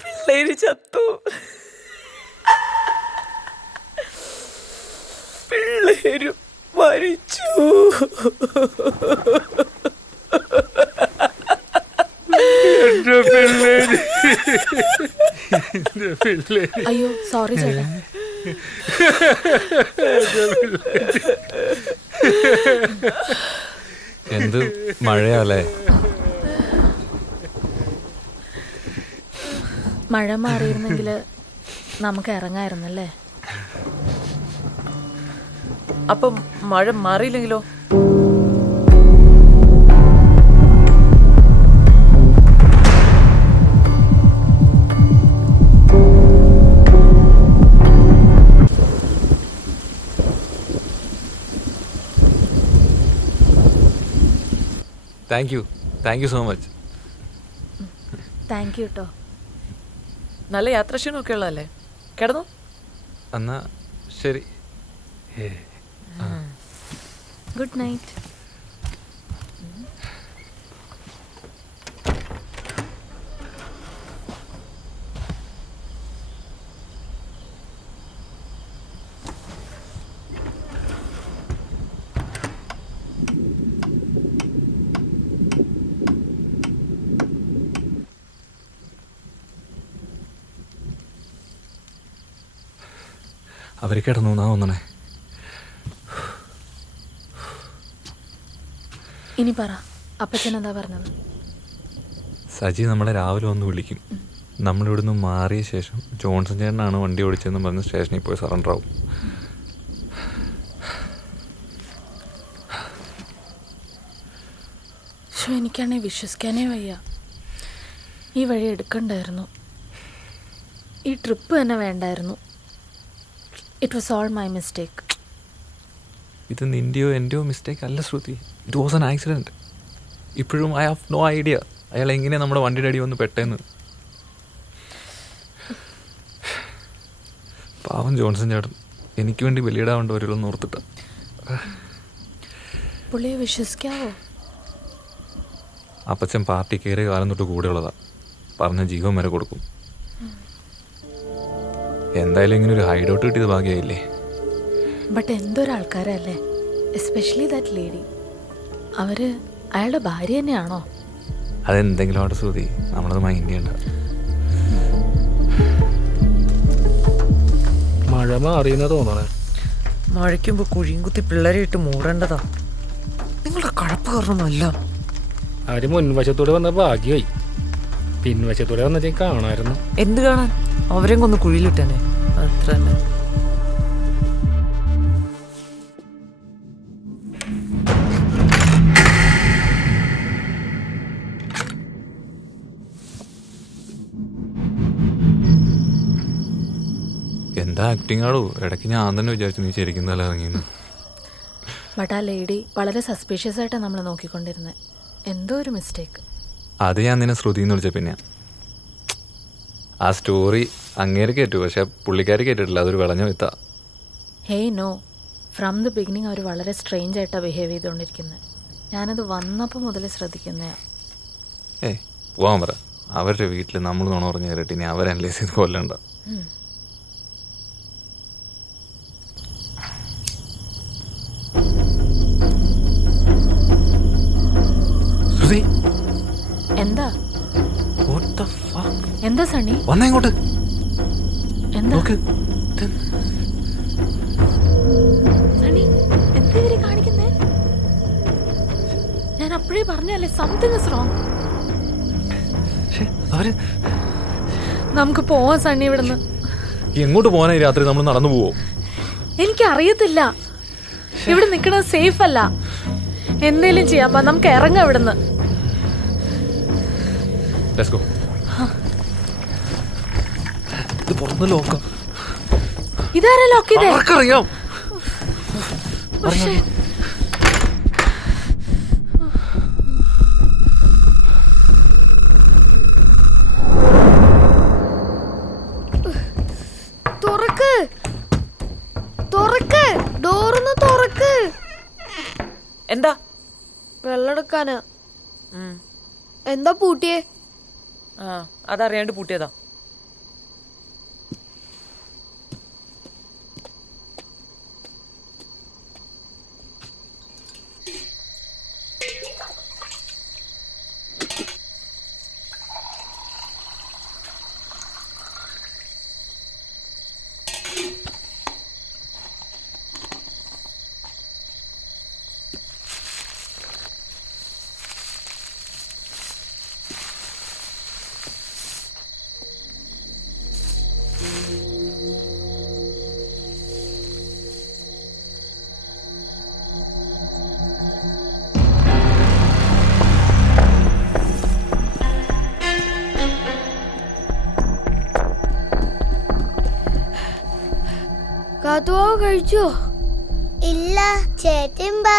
പിള്ളേര് ചത്തു, പിള്ളേരും മരിച്ചു. എന്റെ പിള്ളേര് അയ്യോ സോറി ചേട്ടാ. എന്ത് മഴയാല്ലേ? മഴ മാറിയിരുന്നെങ്കിൽ നമുക്ക് ഇറങ്ങായിരുന്നല്ലേ. അപ്പം മഴ മാറിയില്ലെങ്കിലോ? Thank you so much. Thank you കേട്ടോ. നല്ല യാത്രാക്ഷീണമൊക്കെ ഉള്ളതല്ലേ? കിടന്നു. എന്നാ ശരി. Good night. അവർ കിടന്നു എന്നാ തോന്നണേ. ഇനി പറ, അപ്പച്ചൻ എന്താ പറഞ്ഞത്? സജി നമ്മളെ രാവിലെ വന്ന് വിളിക്കും. നമ്മളിവിടുന്ന് മാറിയ ശേഷം ജോൺസൺ ചേട്ടനാണ് വണ്ടി ഓടിച്ചതെന്ന് പറഞ്ഞ് സ്റ്റേഷനിൽ പോയി സറണ്ടർ ആവും. പക്ഷെ എനിക്കാണെങ്കിൽ വിശ്വസിക്കാനേ വയ്യ. ഈ വഴി എടുക്കണ്ടായിരുന്നു, ഈ ട്രിപ്പ് തന്നെ വേണ്ടായിരുന്നു. It was all my mistake. ഇത് നിൻ്റെയോ എൻ്റെയോ മിസ്റ്റേക്ക് അല്ല Shruthi. It was an accident. ഇപ്പോഴും ഐ ഹാവ് നോ ഐഡിയ അയാൾ എങ്ങനെയാണ് നമ്മുടെ വണ്ടിയുടെ അടി വന്ന് പെട്ടെന്ന്. പാവം ജോൺസൺ ചേട്ടൻ എനിക്ക് വേണ്ടി ബലിയിടാവേണ്ട വരുമെന്ന് ഓർത്തിട്ട. പുള്ളിയെ വിശ്വസിക്കാവോ? അപ്പച്ചൻ പാർട്ടി കയറിയ കാലം തൊട്ട് കൂടെയുള്ളതാ. പറഞ്ഞ ജീവൻ വരെ കൊടുക്കും. എന്തായാലും ഇങ്ങനെ ഒരു ഹൈഡ് ഔട്ട് കിട്ടിയത് ഭാഗ്യമായില്ലേ. ബട്ട് എന്തൊരാൾക്കാരല്ലേ, എസ്പെഷ്യലി ദാറ്റ് ലേഡി. അവര് അയാളുടെ ഭാര്യ തന്നെയാണോ? അതെന്തെങ്കിലും അവിടെ ശ്രുതി, നമ്മളത് മൈൻഡ് ചെയ്യണ്ട. മഴ മാറിയെന്നാ തോന്നണേ. മഴയ്ക്കുമ്പോ കുഴിയും കുത്തി പിള്ളേരെ ഇട്ട് മൂടേണ്ടതാ. നിങ്ങളുടെ കഴപ്പ് കാരണമല്ല. അവര് മുൻവശത്തൂടെ വന്ന ഭാഗ്യമായി, പിൻവശത്തൂടെ വന്നതേ കാണാമായിരുന്നു. എന്ത് കാണാൻ? അവരെയും കൊന്ന് കുഴിയിലിട്ടനെ, അത്ര തന്നെ. എന്താ ആക്ടിങ് ആടോ? ഇടയ്ക്ക് ഞാൻ തന്നെ വിചാരിച്ചു നീ ശരിക്കും തല ഇറങ്ങിയെന്ന്. ബട്ട് ആ ലേഡി വളരെ സസ്പീഷ്യസ് ആയിട്ടാണ് നമ്മൾ നോക്കിക്കൊണ്ടിരുന്നത്. എന്തോ ഒരു മിസ്റ്റേക്ക്. അത് ഞാൻ നിന്നെ ശ്രുതി എന്ന് വിളിച്ച പിന്നെ ആ സ്റ്റോറി അങ്ങേര് കേട്ടു, പക്ഷെ പുള്ളിക്കാർ കേട്ടിട്ടില്ല. അതൊരു വിളഞ്ഞ വിത്ത. Hey no, from the beginning അവർ വളരെ സ്ട്രേഞ്ച് ആയിട്ടാണ് ബിഹേവ് ചെയ്തുകൊണ്ടിരിക്കുന്നത്. ഞാനത് വന്നപ്പോൾ മുതൽ ശ്രദ്ധിക്കുന്നതാണ്. പോവാൻ പറ. അവരുടെ വീട്ടിൽ നമ്മൾ നുണ പറഞ്ഞ് കയറിയിട്ട് ഇനി അവരനലൈസ് ചെയ്ത് കൊല്ലണ്ട. എന്താ എന്താ സണ്ണി? വന്നാ ഇങ്ങോട്ട്. എന്താ സണ്ണി, എന്താ ഇവര് കാണിക്കുന്നേ? ഞാൻ അപ്പോഴേ പറഞ്ഞല്ലേ, സംതിങ് ഇസ് റോങ്. നമുക്ക് പോവാം സണ്ണി ഇവിടുന്ന്. എങ്ങോട്ട് പോകാനാ ഈ രാത്രി? നമ്മൾ നടന്നു പോവോ? എനിക്കറിയത്തില്ല, ഇവിടെ നിൽക്കുന്നത് സേഫ് അല്ല. എന്തേലും ചെയ്യാം, നമുക്ക് ഇറങ്ങാം ഇവിടുന്ന്. Let's go. ഇത് പുറത്ത് ലോക്കാം. ഇതാരാ ലോക്ക് ചെയ്തേ? ആർക്കറിയാം? തുറക്ക്, തുറക്ക്, ഡോറൊന്ന് തുറക്ക്. എന്താ? വെള്ളെടുക്കാനാ. എന്താ പൂട്ടിയേ? അതറിയാണ്ട് പൂട്ടിയതാ. കാത്തുവാവ് കഴിച്ചോ? ഇല്ല, ചേട്ടൻ ബാ.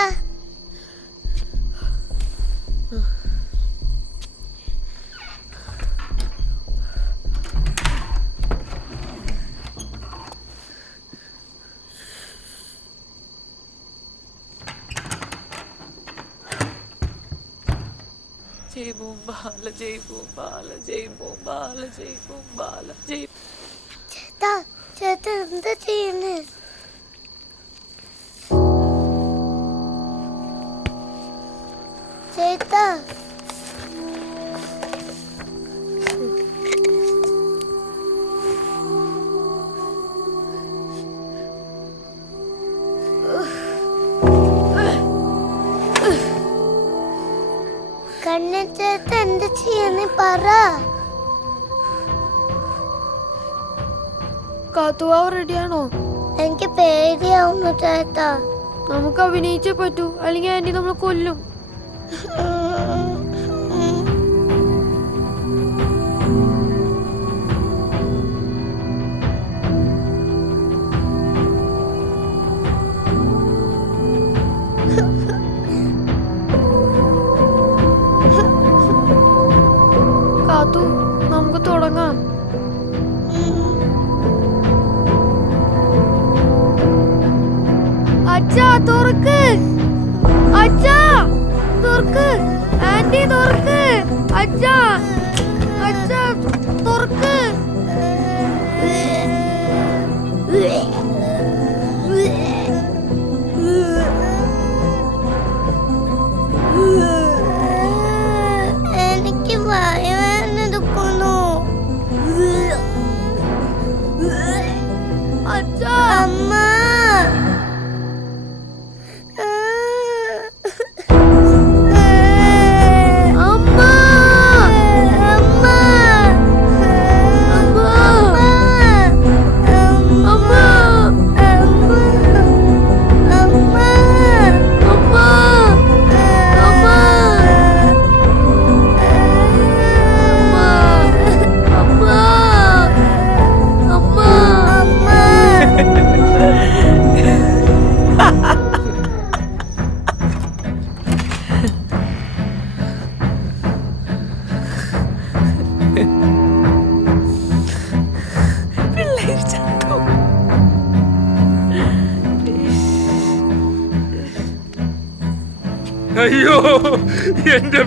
ജയ് ബൂംബാല ജയ് ബൂംബാല ജയ് ബൂംബാല ജയ് ബൂംബാല ജയ്. ചേട്ടാ, ചേട്ടൻ എന്താ ചെയ്യുന്നേ? ചേട്ടാ, കണ്ണൻ ചേട്ടൻ എന്താ ചെയ്യുന്നേ പറ. കാത്തുവാവ് റെഡിയാണോ? എനിക്ക് പേടിയാവുന്നു ചേട്ടാ. നമുക്ക് അഭിനയിച്ചേ പറ്റൂ, അല്ലെങ്കിൽ ആന്റി നമ്മളെ കൊല്ലും. കാത്തു, നമുക്ക് തുടങ്ങാം. അച്ഛാ തുറക്ക്, അച്ഛാ തുറക്ക്, ആന്റി തുറക്ക്, അച്ഛാ അച്ഛാ തുറക്ക്. എനിക്ക് വയറുവേദന എടുക്കുന്നു. അച്ഛാ, അമ്മ, അമ്മ, അമ്മ, അമ്മ, അമ്മ, അമ്മ, അമ്മ, അമ്മ, അയ്യോ, എന്റെ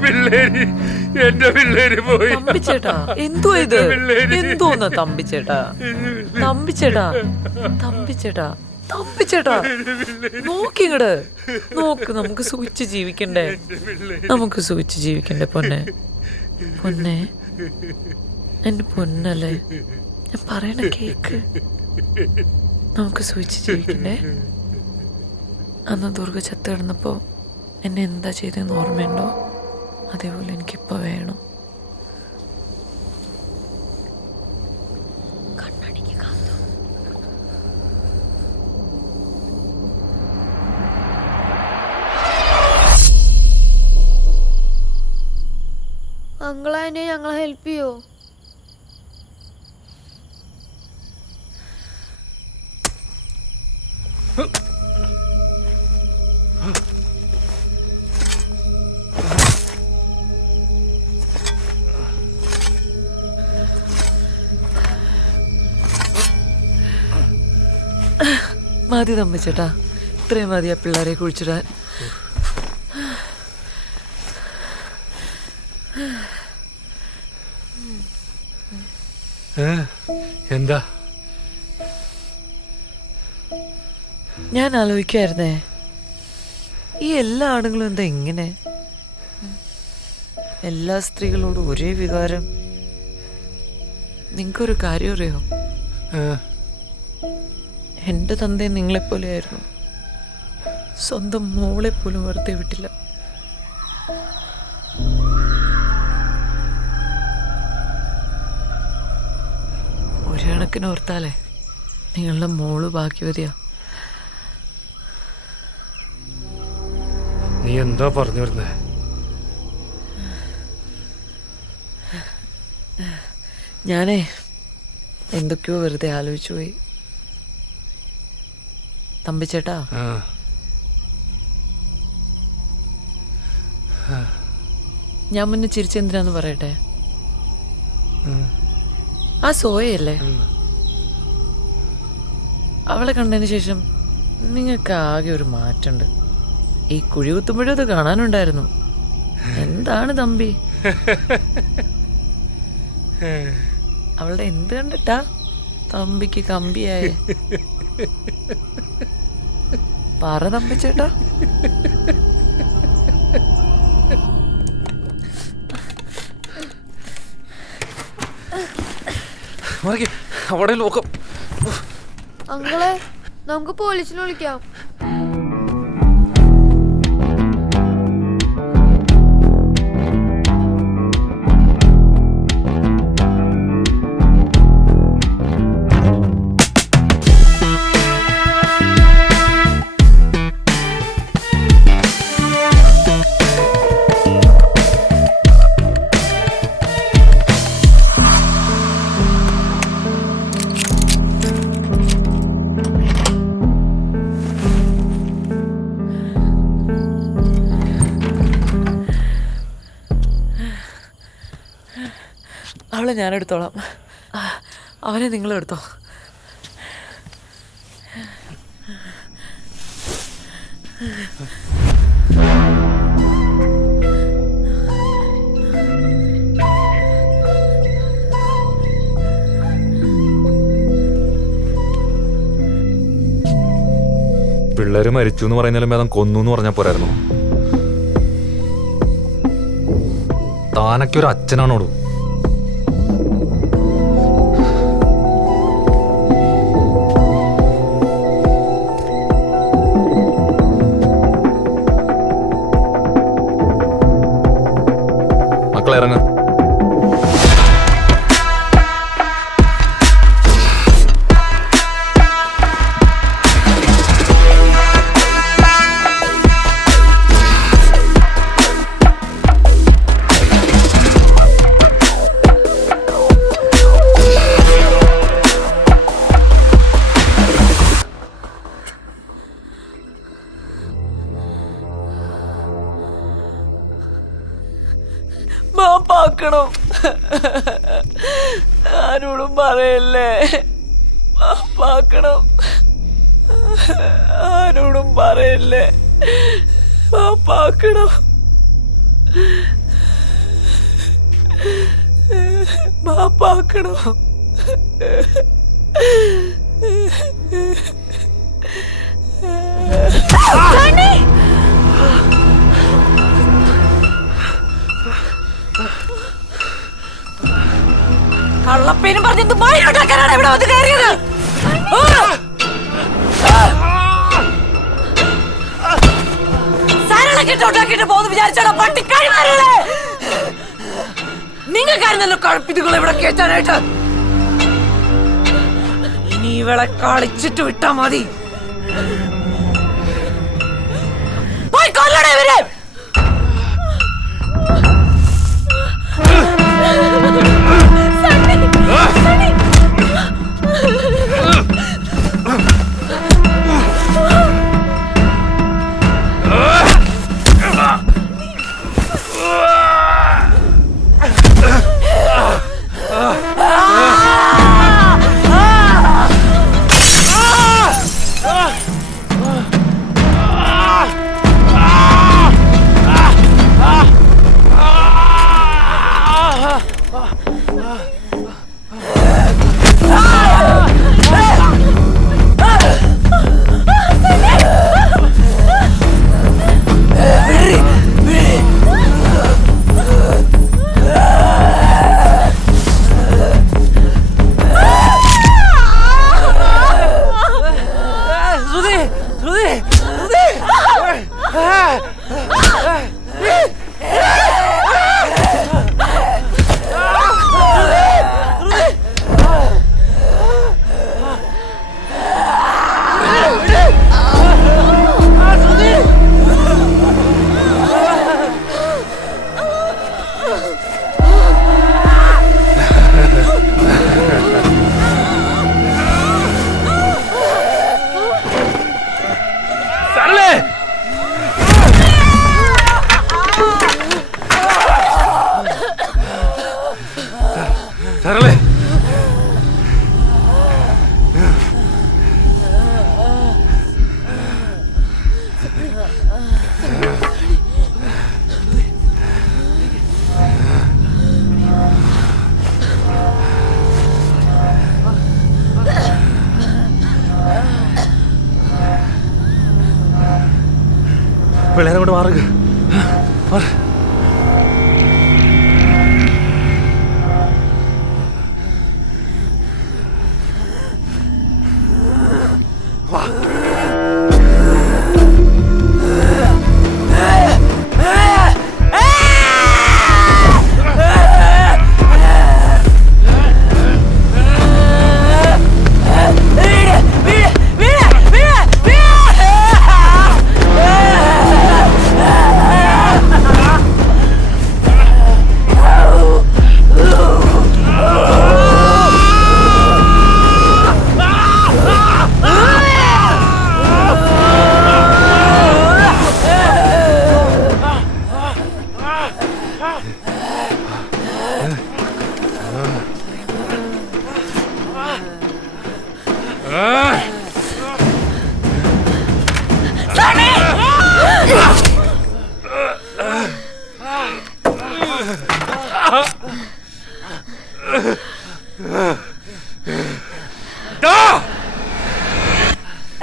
പിള്ളേര് പോയി. തമ്പിച്ചേട്ടാ, എന്തോ ഇത്? എന്തോന്ന് തമ്പിച്ചേട്ടാ? തമ്പിച്ചേട്ടാ, തമ്പിച്ചേട്ടാ, തമ്പിച്ചേട്ടാ, നോക്കിങ്ങട് നോക്ക്. നമുക്ക് സുഖിച്ച് ജീവിക്കണ്ടേ? നമുക്ക് സുഖിച്ച് ജീവിക്കണ്ടേ പൊന്നെ? പൊന്നെ, എന്റെ പൊന്നല്ലേ, ഞാൻ പറയണ കേക്ക്. നമുക്ക് സുഖിച്ച് ജീവിക്കണ്ടേ? അന്ന് ദുർഗ ചത്ത് കിടന്നപ്പോ എന്നെ എന്താ ചെയ്തതെന്ന് ഓർമ്മയുണ്ടോ? അതേപോലെ എനിക്കിപ്പോൾ വേണം. കണ്ണടിക്ക് കാത്തു. അങ്കിളാനെ ഞങ്ങളെ ഹെൽപ്പ് ചെയ്യോ? മതി തമ്പിച്ചേട്ടാ, ഇത്രയും മതി ആ പിള്ളേരെ കുഴിച്ചിടാൻ. എന്താ? ഞാൻ ആലോചിക്കായിരുന്നേ, ഈ എല്ലാ ആണുങ്ങളും എന്താ ഇങ്ങനെ? എല്ലാ സ്ത്രീകളോടും ഒരേ വികാരം. നിങ്ങൾക്കൊരു കാര്യം അറിയോ? എൻ്റെ തന്തയും നിങ്ങളെപ്പോലെയായിരുന്നു. സ്വന്തം മോളെ പോലും വെറുതെ വിട്ടില്ല. ഒരു കണക്കിന് ഓർത്താലേ നിങ്ങളുടെ മോള് ഭാഗ്യവതിയാ. നീ എന്താ പറഞ്ഞു വരുന്നേ? ഞാനേ എന്തൊക്കെയോ വെറുതെ ആലോചിച്ചു പോയി. തമ്പിച്ചേട്ടാ, ഞാൻ മുന്നേ ചിരിച്ചെന്തിനാന്ന് പറയട്ടെ. ആ സോയല്ലേ, അവളെ കണ്ടതിന് ശേഷം നിങ്ങൾക്ക് ആകെ ഒരു മാറ്റമുണ്ട്. ഈ കുഴി കുത്തുമ്പോഴും അത് കാണാനുണ്ടായിരുന്നു. എന്താണ് തമ്പി? അവളുടെ എന്ത് കണ്ടിട്ടാ തമ്പിക്ക് കമ്പിയായേ? പറ തമ്പിച്ചേട്ടാ. അവിടെ ലോകം. അങ്ങളെ, നമുക്ക് പോലീസിനെ വിളിക്കാം. അവളെ ഞാനെടുത്തോളാം, അവനെ നിങ്ങളെടുത്തോ. പിള്ളേര് മരിച്ചു എന്ന് പറയുന്നതിലും ഭേദം കൊന്നു എന്ന് പറഞ്ഞാൽ പോരായിരുന്നു. താനൊക്കെ ഒരു അച്ഛനാണോടു. മക്കളിറങ്ങ. മാപ്പാക്കണം, ആരോടും പറയല്ലേ. മാപ്പാക്കണം, ആരോടും പറയല്ലേ. മാപ്പാക്കണം, മാപ്പാക്കണം. കള്ളപ്പേരും പറഞ്ഞെന്ത് മായിട്ടാക്കാനാണ് ഇവിടെ വന്ന് കയറിയത്? സാരളക്കിട്ടോട്ടാക്കിട്ട് പോകുന്നു വിചാരിച്ചാണോ പട്ടിക്കാരിമാരല്ലേ? നിങ്ങൾക്കായിരുന്നല്ലോ കഴപ്പിതുകൾ ഇവിടെ കേറ്റാനായിട്ട്. ഇനി ഇവളെ കളിച്ചിട്ട് വിട്ടാ മതി. പോയി കൊല്ലണേ ഇവരെ. പിള്ളേരെ കൊണ്ട് മാറുക.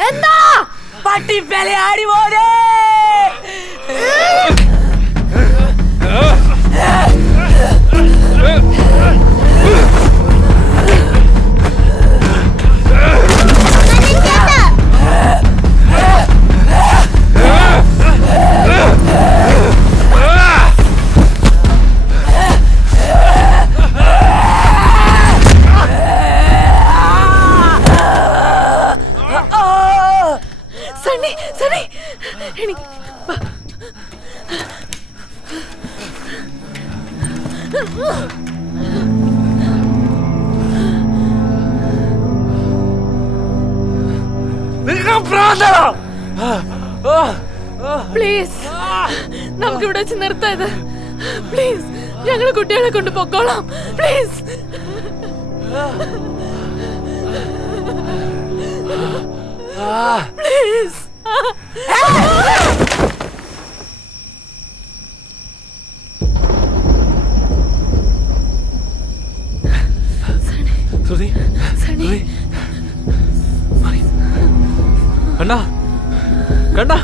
എന്താ പട്ടി പെലയാടി മോനെ? പ്ലീസ് നമുക്കിവിടെ വെച്ച് നിർത്താത്. പ്ലീസ് ഞങ്ങൾ കുട്ടികളെ കൊണ്ട് പൊക്കോളാം. Please please. കണ്ടാ കണ്ടാ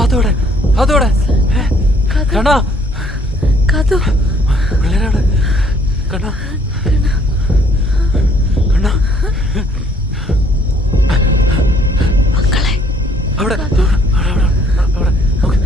കാത്തോടെ കാത്തോടെ കണ്ടാ കാത്തു പിള്ളേരവിടെ കണ്ടാ കണ്ടാ മക്കളെ അവിടെ അവിടെ നോക്ക്.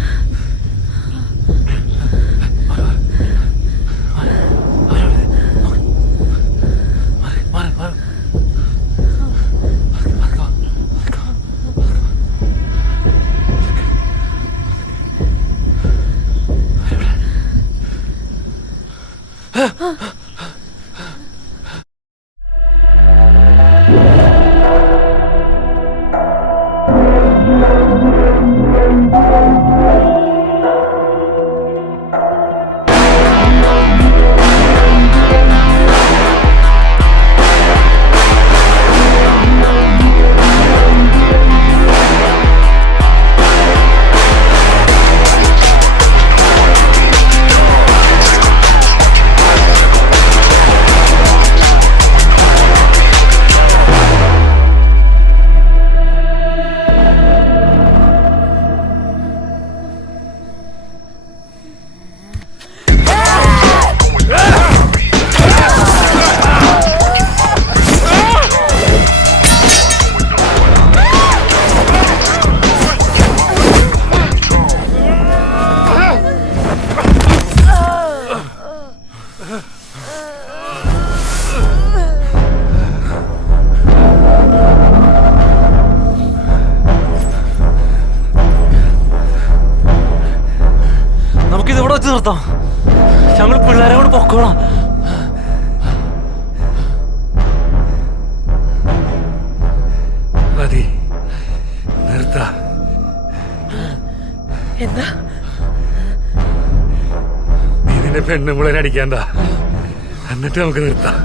നമുക്കിത് ഇവിടെ വെച്ച് നിർത്താം. ഞങ്ങൾ പിള്ളേരെ കൊണ്ട് പൊക്കോളാം. മതി നിർത്താ. എന്താ നീ നിന്റെ പെണ്ണുമ്പളെ അടിക്കാണ്ട, എന്നിട്ട് നമുക്ക് നിർത്താം.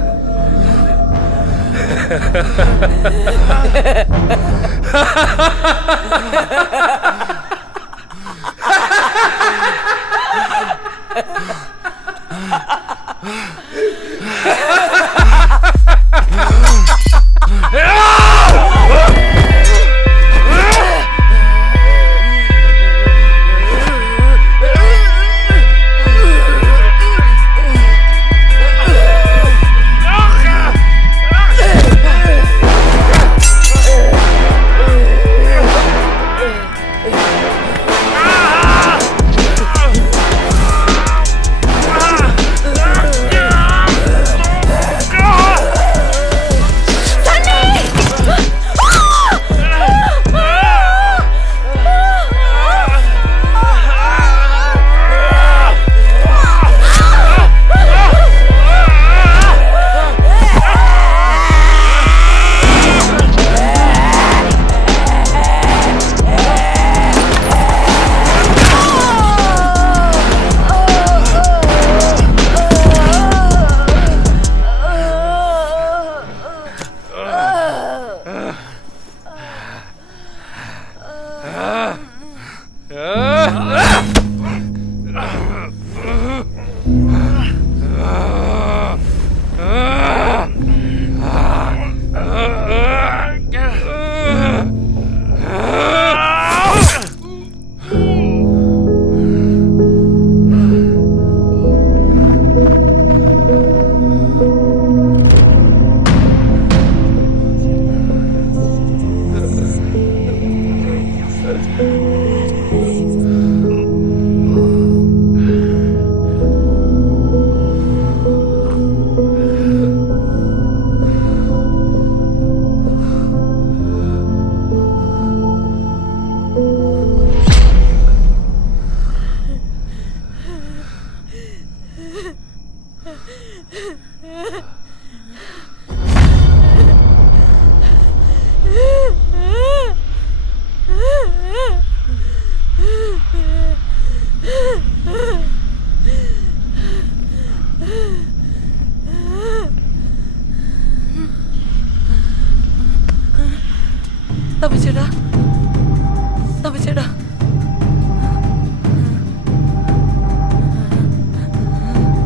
ചേട്ടാ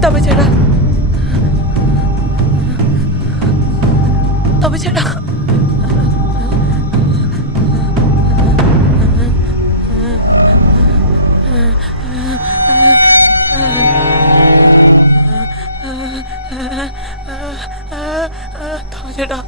തമിച്ചേട്ടാ തമിച്ചേട്ടാ തമിച്ചേട്ടാ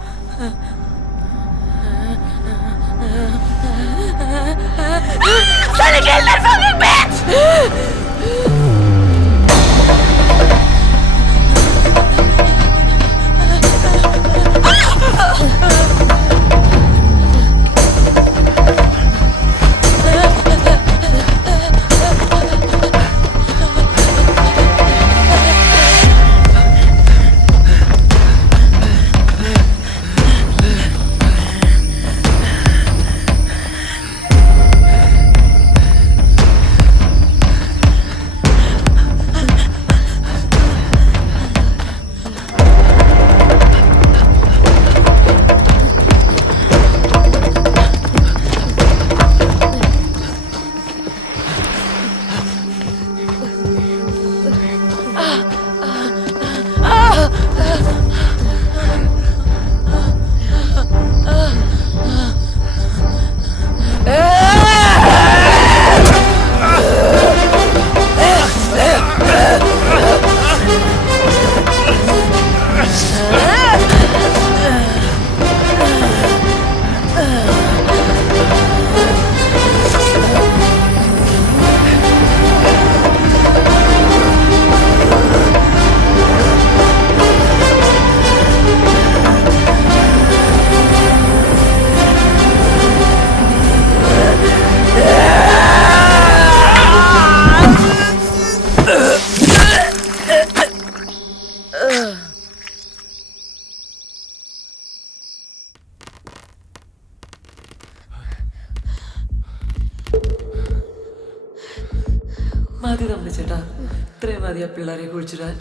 മതി തമിച്ചേട്ടാ ഇത്രയും മതി ആ പിള്ളേരെ കുഴിച്ചിടാൻ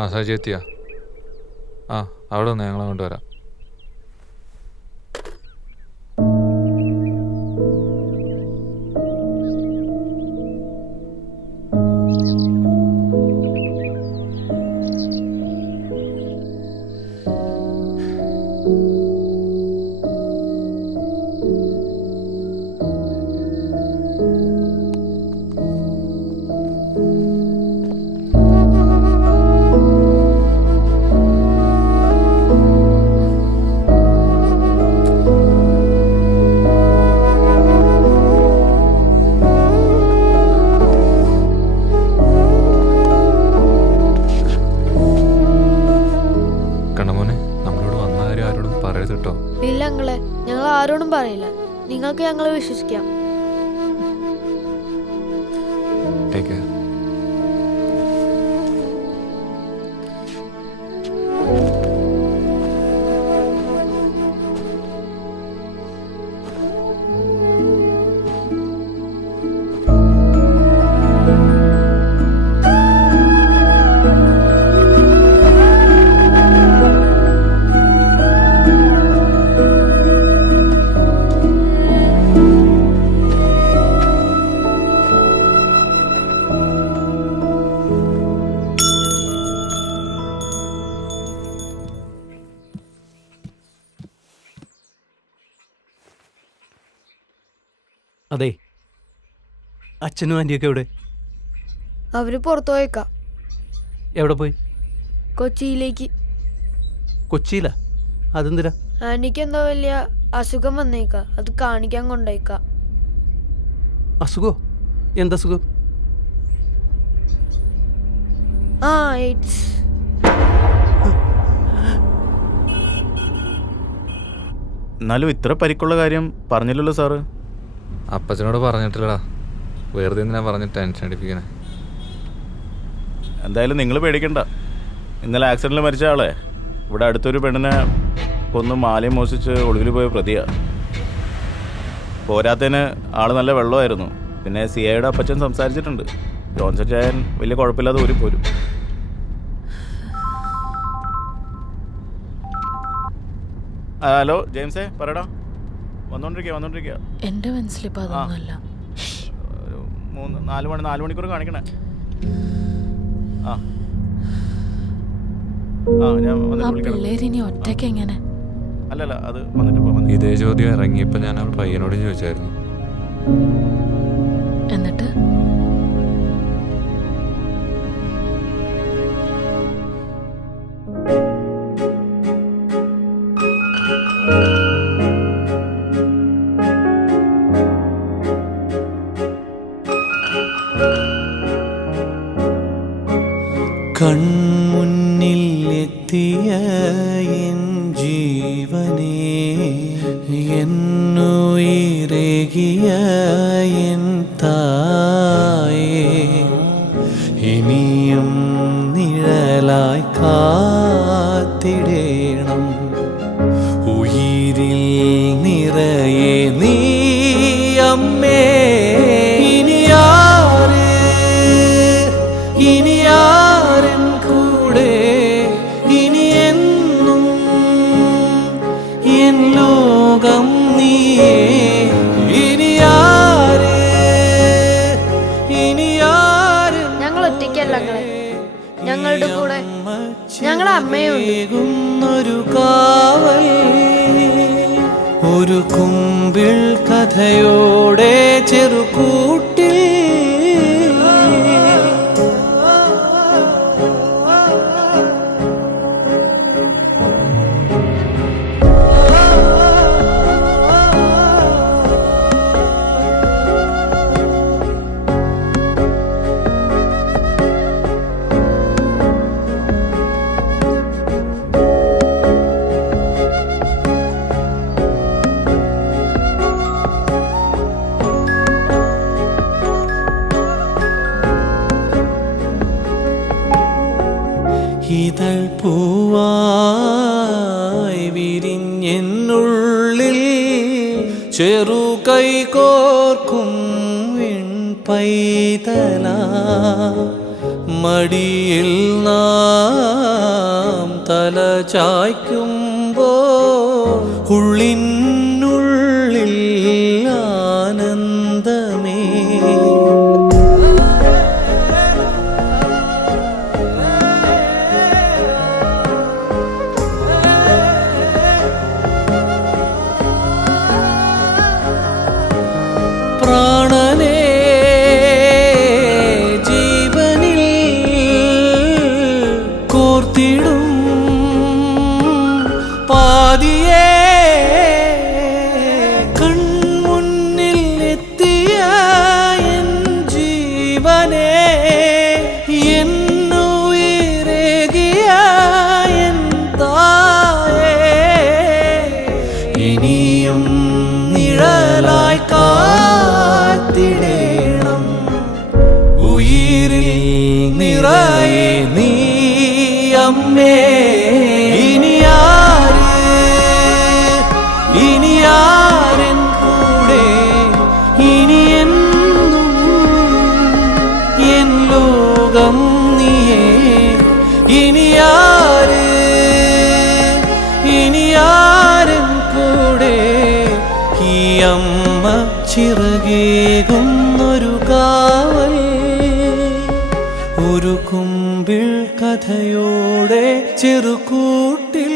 ആ സജി എത്തിയാ? ആ അവിടെ നിന്ന് ഞങ്ങളങ്ങോട്ട് വരാം. ഇല്ല അങ്ങളെ, ഞങ്ങൾ ആരോടും പറയില്ല. നിങ്ങൾക്ക് ഞങ്ങളെ വിശ്വസിക്കാം. Take care. അതെ, അച്ഛനും ആൻറ്റിയൊക്കെ എവിടെ? അവര് പുറത്തു പോയേക്കാം. എവിടെ പോയി? കൊച്ചിയിലേക്ക്. കൊച്ചിയിലാ? അതെന്തിനാ? ആന്റിക്ക് എന്തോ വലിയ അസുഖം വന്നേക്കാം, അത് കാണിക്കാൻ കൊണ്ടേക്കാം. അസുഖോ? എന്തസുഖം? ആ, എയ്ഡ്സ്. എന്നാലും ഇത്ര പരിക്കുള്ള കാര്യം പറഞ്ഞില്ലല്ലോ സാറ്. അപ്പച്ചനോട് പറഞ്ഞിട്ടില്ലടാ, വെറുതെ എന്തിനാ പറഞ്ഞ് ടെൻഷൻ അടിപ്പിക്കണേ. എന്തായാലും നിങ്ങൾ പേടിക്കണ്ട. ഇന്നലെ ആക്സിഡൻറ്റിൽ മരിച്ച ആളെ ഇവിടെ അടുത്തൊരു പെണ്ണിനെ കൊന്ന് മാലയും മോഷിച്ച് ഒളിവിൽ പോയ പ്രതിയാ. പോരാത്തതിന് ആൾ നല്ല വെള്ളമായിരുന്നു. പിന്നെ സിഐയുടെ അപ്പച്ചൻ സംസാരിച്ചിട്ടുണ്ട്. ജോൺസൺ ചായൻ വലിയ കുഴപ്പമില്ലാതെ ഊരിപ്പോരും. ഹലോ ജെയിംസേ, പറയടാ. വന്നോണ്ടിരിക്കുക. എന്റെ മനസ്സിലിപ്പോ അതൊന്നുമല്ല. ഒരു 4 മണിക്കൂർ കാണിക്കണേ. ആ ഞാൻ പിള്ളേരിനി ഒറ്റയ്ക്ക് എങ്ങനെ? അല്ലല്ല, അത് വന്നിട്ട് ഇതേ ചോദ്യം ഇറങ്ങിയപ്പോൾ ഞാൻ ആ പയ്യനോട് ചോദിച്ചായിരുന്നു. എന്നിട്ട് കൺമുന്നിൽ എത്തിയ എൻ ജീവനേ, എന്നുയിരേകിയ എൻ തായേ, ഇനിയും നിഴലായി കാത്തിടേണം ഉയിരിൽ നിറയെ നീ അമ്മേ. ഇനിയാരൻ കൂടെ, ഇനിയെന്നും എൻ ലോകം നീയേ. ഇനിയാര് ഞങ്ങൾ ഒറ്റയ്ക്കല്ല, ഞങ്ങളുടെ കൂടെ ഞങ്ങളുടെ അമ്മയുണ്ട്. കാവൽ ഒരു കുമ്പിൾ കഥയോടെ ചെറുകൂട്ടിൽ ഇതൾ പൂവായി വിരിഞ്ഞെന്നുള്ളിൽ ചെറു കൈകോർക്കും വെൺപൈതല, മടിയിൽ നാം തല ചായ്ക്കുമ്പോ ഉള്ളിനുള്ളിൽ ആനന്ദമേ. പ്രാണനേ, ജീവനിൽ കോർത്തിടും പാതിയേ, കൺമുന്നിൽ എത്തിയ എൻ ജീവനേ, എന്നുയിരേകിയ എൻ തായേ, ഇനിയും നിഴലായി കാത്തിടേണം ഉയിരിൽ നിറയെ നീ അമ്മേ. ഇനിയാരൻ കൂടെ, ഇനിയെന്നും എൻ ലോകം നീയേ. ഇനിയാരൻ കൂടെ, ഈ അമ്മ ചിറകേകുന്നൊരു കാവൽ ഒരു കുമ്പിൾ കഥയോടെ ചെറുകൂട്ടിൽ